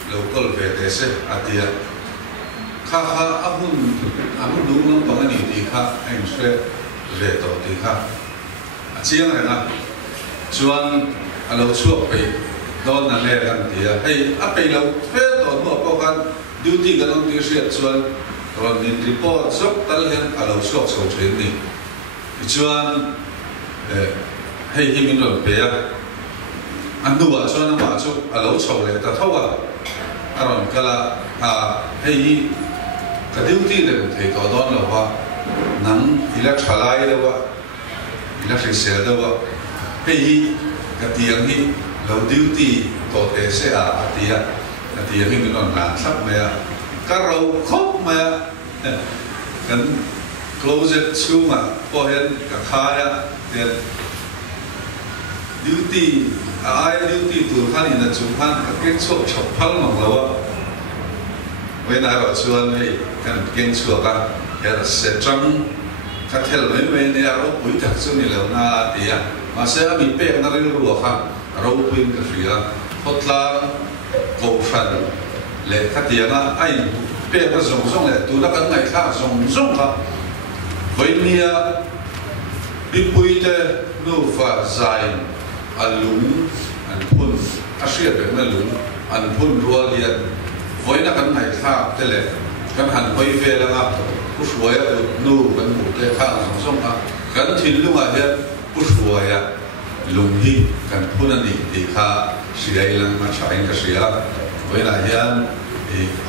เราก็เลยเตะเสอาทิตย์ข้าอาหุ่นดูน้องบางนี่ดีค่ะไอ้เสเวทต่อดีค่ะเชียงไงนะชวนเราช่วยไปโดนนั่นแหละกันดีอ่ะให้ไปเราเพื่อต่อเมื่อพวกกันดูที่กันต้องดีเสียชวนตอนนี้รีพอร์ตจบตั้งแต่เราช่วยโซเชียลนี่ชวนให้ที่มีหน่วยเปียอันดูว่าชวนมาช่วยเราช่วยแต่เท่าว่าอารมณ์ก็ละให้กระดิ่งที่เดินที่ต่อต้นเราว่านั่งอิเล็กทรอนิกส์เราว่าอิเล็กทริกเซลเราว่าให้กระดิ่งที่เราดิวตี้ต่อเตะเสียอาทิตย์กระดิ่งที่มีหน่วยงานสักเมื่อก็เราครบมากัน closet ชูมาพอเห็นกับข้าเนี่ย duty duty ตัวท่านอินทร์จุพันกับเก่งชั่วชอบพัลของเราเวลาเราชวนให้กันเก่งชั่วกันเห็นเสร็จจังคัดเทลไม่เนี่ยเราปุ๋ยจากส่วนนี้แล้วน่าดีอ่ะมาเสียมีเป๊ะนั่นเรื่องรัวค่ะเราปุ๋ยกับเสียพอดลาโกฟันเลยคัดเดียนะไอ้เป๊ะก็ส่งเลยตัวนักการเงินข้าส่งครับวันนี้บิปุยเตนูฟ้าใจอันลุงอันพุ่นอาเซียเป็นแม่ลุงอันพุ่นรัวเรียนวันนักการเงินข้าเตเลยกันหันไปเฟลแล้วครับผู้ช่วยนูกันหมดเลยข้าส่งครับกันทิ้งลุงอะไรผู้ช่วยลุงที่กันพุ่นนั่นดีข้าเสียอีหลังมาใช้กันเสียเวลาเห็น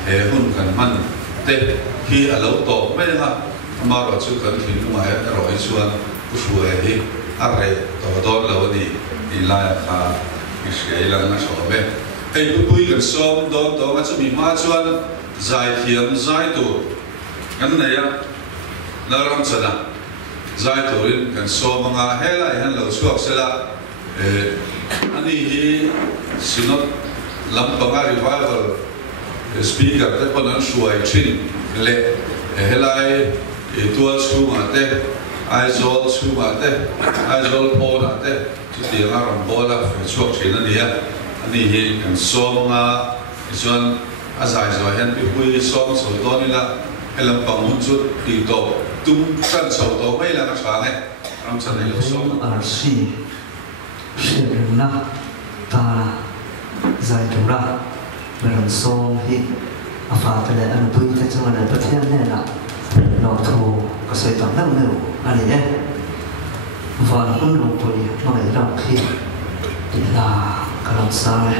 เหุ่นกันมันเตะที่เราโตไม่ได้ครับมาเราช่วยกันทิ้งลุงอะไรเราให้ชวนผู้ช่วยที่อะไรต่อต้นเราดีไล่ข้าเสียอีหลังมาชอบเลยไอ้ผู้คุยกันซ้อมโดนตัวมันจะมีมาชวนใจเทียมใจตัวกันไหนอ่ะเราลองชนะใจตัวนี้กันซ้อมมาเฮล่าเห็นเราช่วยเสร็จละอันนี้สินลำบากรีไวล์สปีกเกอร์แต่คนนั้นช่วยชินเละเฮล่าตัวช่วยมาเตะไอโซลช่วยมาเตะไอโซลโพนาเตะจุดที่เราลำบากช่วยชินอันนี้กันซ้อมมาส่วนอาศัยส่วนเห็นไปคุยซ้อมส่วนตัวนี่ละให้ลำปังมุ่งจุดตีโตตุ้มสั้นส่วนตัวไม่ละก็ช้าไงรำสันนิษฐานอาชีเชื่อเรื่องนะตาใจถูกละเรื่องซ้อมที่อาฟ้าไปเลยอันปุยจะจังหวะประเทศเนี่ยละเราโทรก็ใส่ตอนนั่งเร็วอันนี้เนี่ยวันคุณหลวงปุยมาไหนเราคิดดีลา kalam sa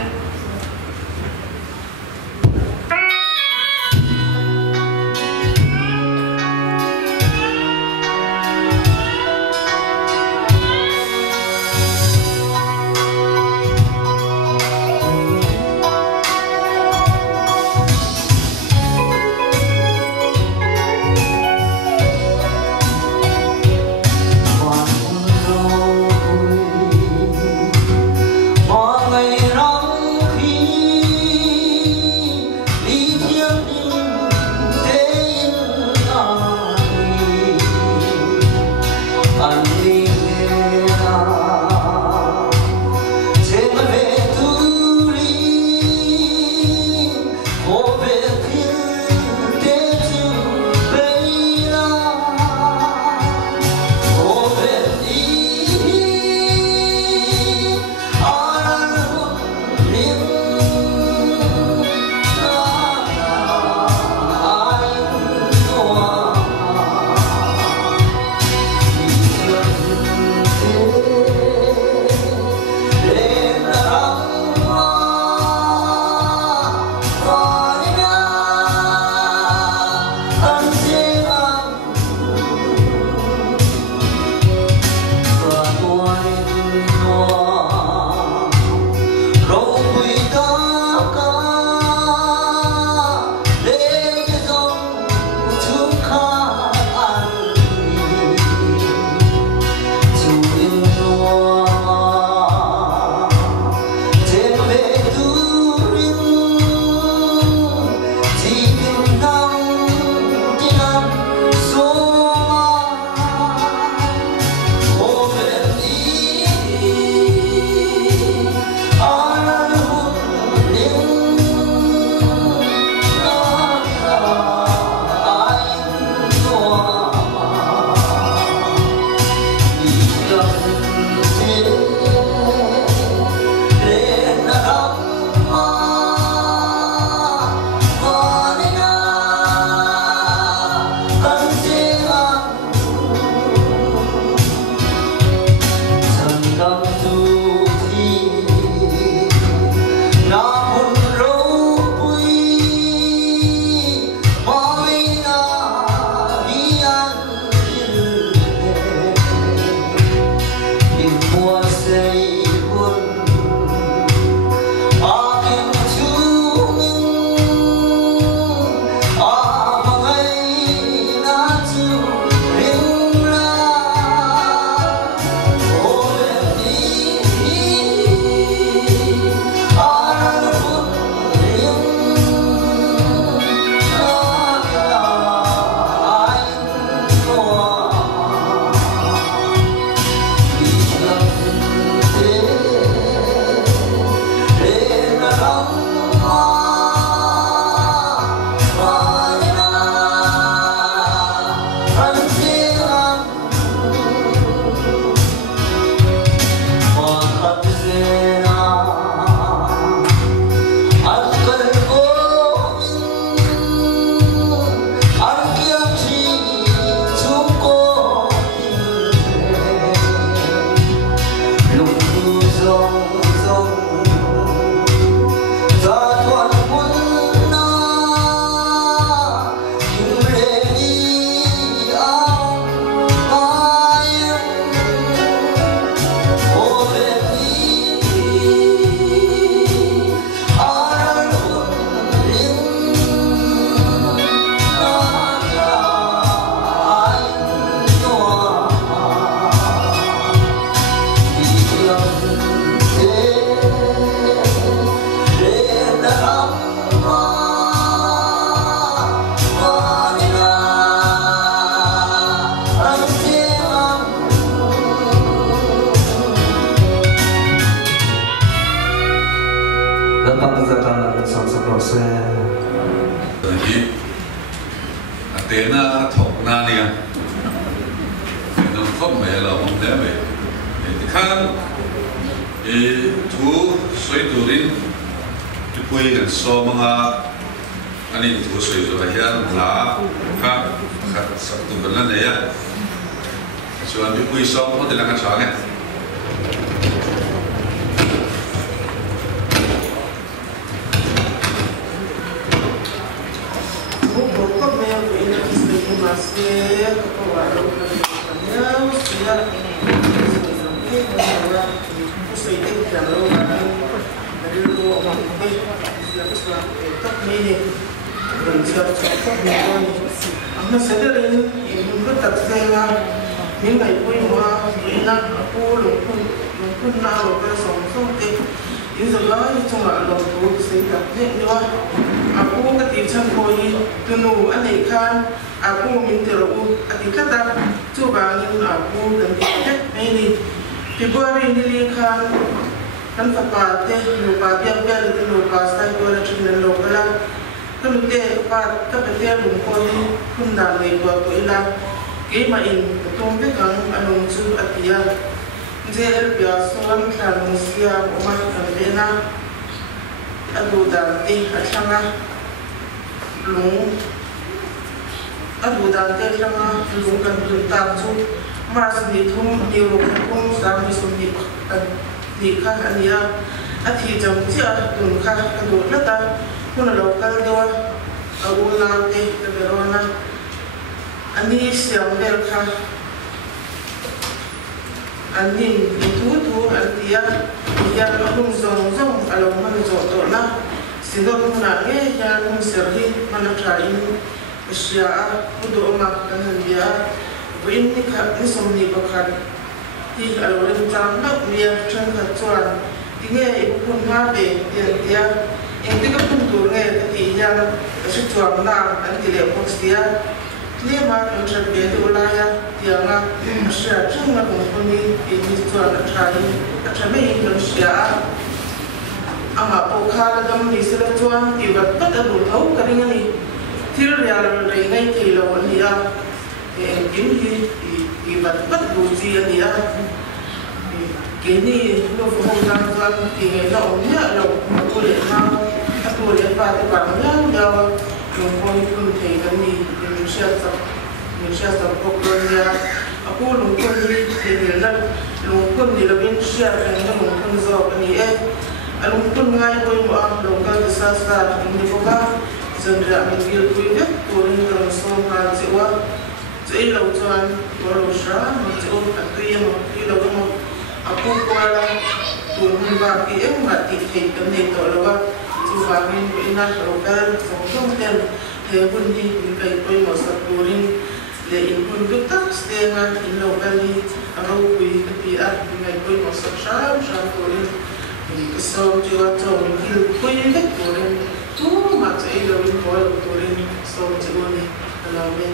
Atena Toknania non Komela on Deme Kan Tu Soiturin Puigan Somanga Ani Tu Soiturahian La Ka Satu Belanaya Suami Pui Som de la Kacanga masih kepada orang sudah sampai usai itu kalau dari lu orang itu sudah tak ini dan siapa tak ini amma sederhana ini tak saya minta ibu mah enak aku lumpun nak lupa song teh ini segala itu cuma lumpur saya ni wah aku ketika koi tunu aneh kan aku minta lu ketika coba ingin aku dan ini Februari ini kan sepatutnya lupa biar itu lupa saya boleh cerita lupa lah kalau dia kepada lumpur ini pun dah lewat tu ilah kemain betul kan anu tu atia jadi biasa kan manusia umat kerana adu dante acanga lung adu dante acanga lung kan bertak tu mas ni thum ni lung sami sumi nikah ania ati jam cia tun kah adu lata pun lokal doa abu nante keberona ani siang berkah ani itu artinya yang belum zong kalau menzoto lah sehingga mengenai yang serhi mana kain usia untuk umat dan dia ini kan semni bakal di kalau rencana dia cenderung cuan tinggal ibu pun mabe dia yang tiga pun turunnya ketika sesuatu nak nanti dia dia dia mak terbiasa ulaya dia nak masyarakat cuma mempunyai ini tuan cari macam manusia ama pokal dalam istilah tuan ibarat pada tahu kadang ni tiada rengai kilo dia ini ibarat pada ujian dia kini lo faham tuan ini lo dia lo boleh mau aku boleh pada bangnya jawab lumpur pun tidak ni Malaysia pokoknya aku lumpur ni dengan lumpur ni lebih siapa yang lumpur zau ni lumpur ngai boleh buat lumpur besar ini bukan sendiri ambil kuih turun terus semua jiwa jadi lautan walau sah macam aku yang mau aku kuala turun bagi mati kita ni kalau cuba ni ina lokal songkong pun di bingkai koi masak goreng, lein pun betul setengah ino kali arau kui kepiat bingkai koi masak sham goreng, kesau jiwa cau mungkin koi dek goreng, tu macam ilo koi goreng kesau jiwa ni kalau ni.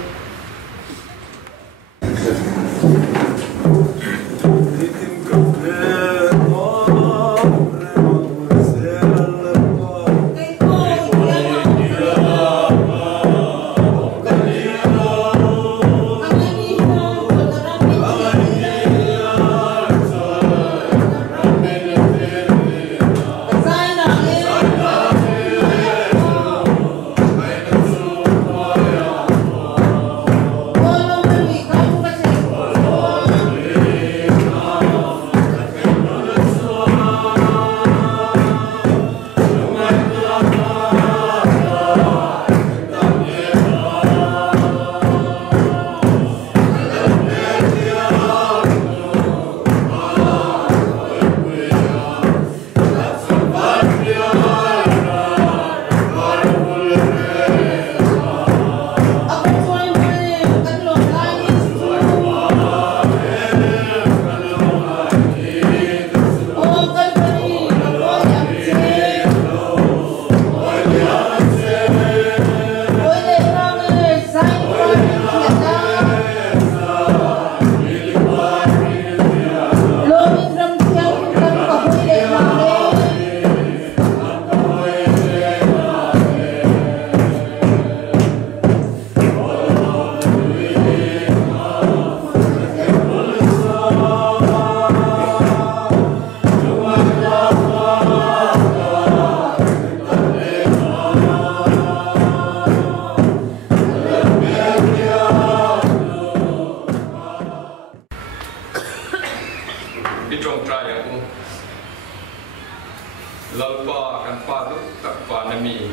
lalpa kan padu tak panami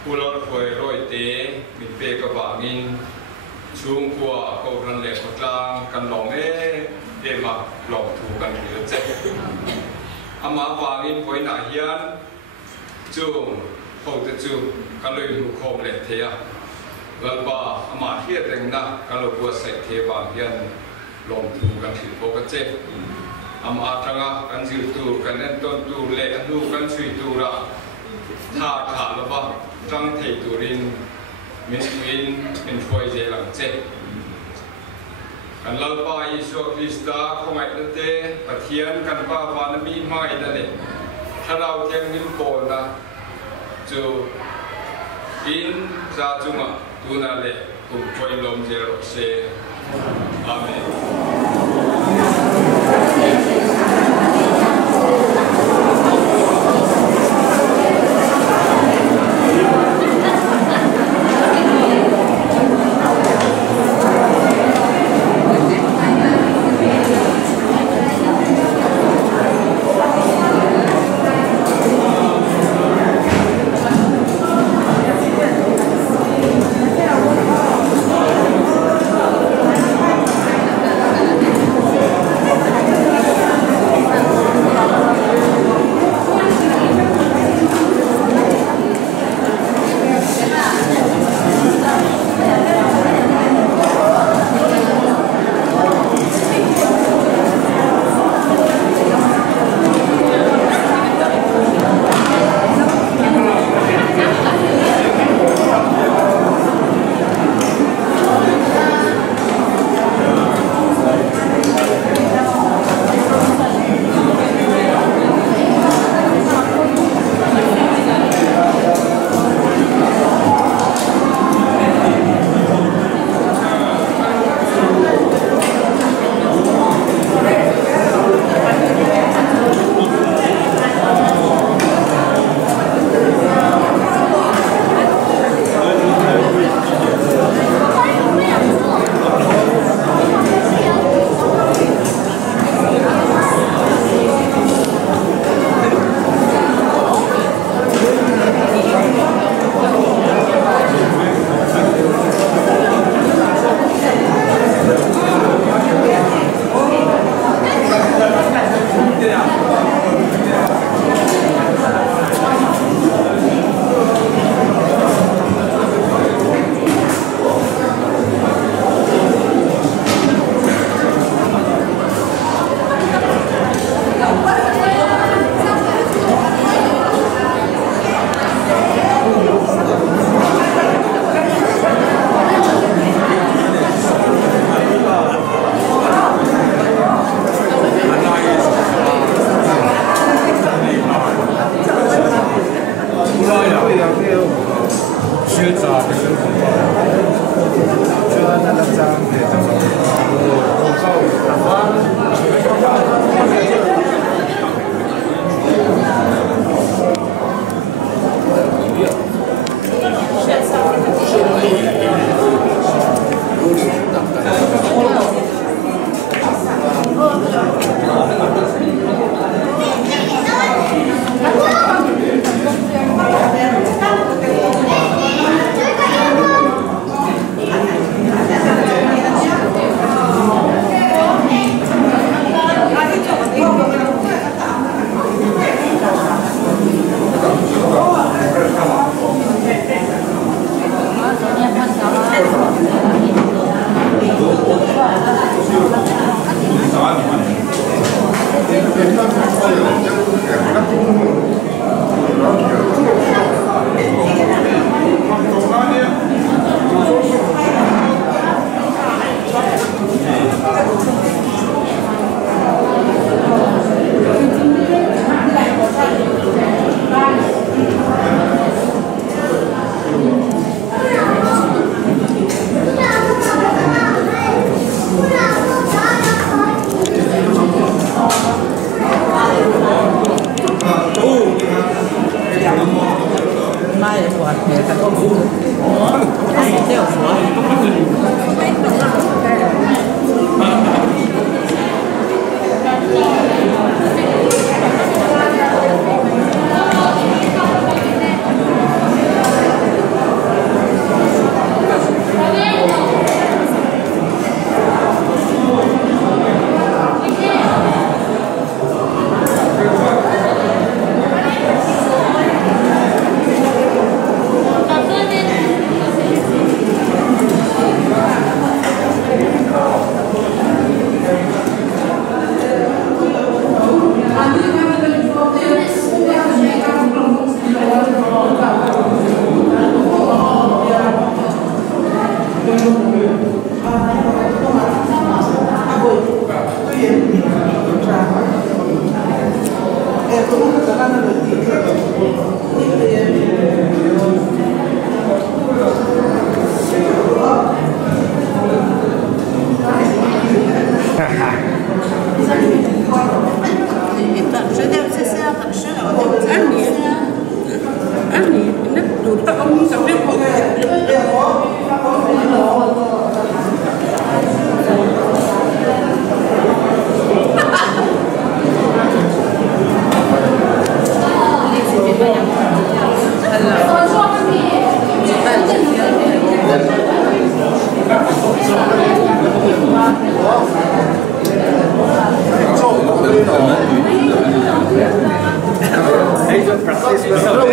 pulau koi roi te min pe ka bangin ช่วงกัวโครันเล็กกลางกันหลงเอมาหลงถูกกันเยอะเจ๊อามาวางินคอยหนาเฮียนจูโคตรจูกันเลยดูโคมเล็กเทียแล้วบ่าอามาเฮียแต่งนะกันเลยกัวใส่เทบางเฮียนหลงถูกกันถือโปกเจ๊อามาตั้งกันจิตูกันเล่นต้นตูเล่นดูกันช่วยตูระท่าขาแล้วบ่จังเทตูรินมิสวินเป็นช่วยเจลังเจ๊กันเราไปยิสุคริสต์คงไอ้เต้ปะเทียนกันป้าวานมีไม่นั่นเองถ้าเราเทียงนิ้วโกนนะจูอินซาจุงะดูนั่นแหละกุบไปลมเจรเซอาเมน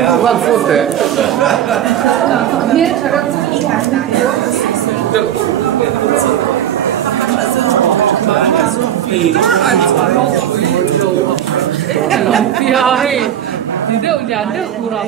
One foot there. Thì đều nhà đều cù nào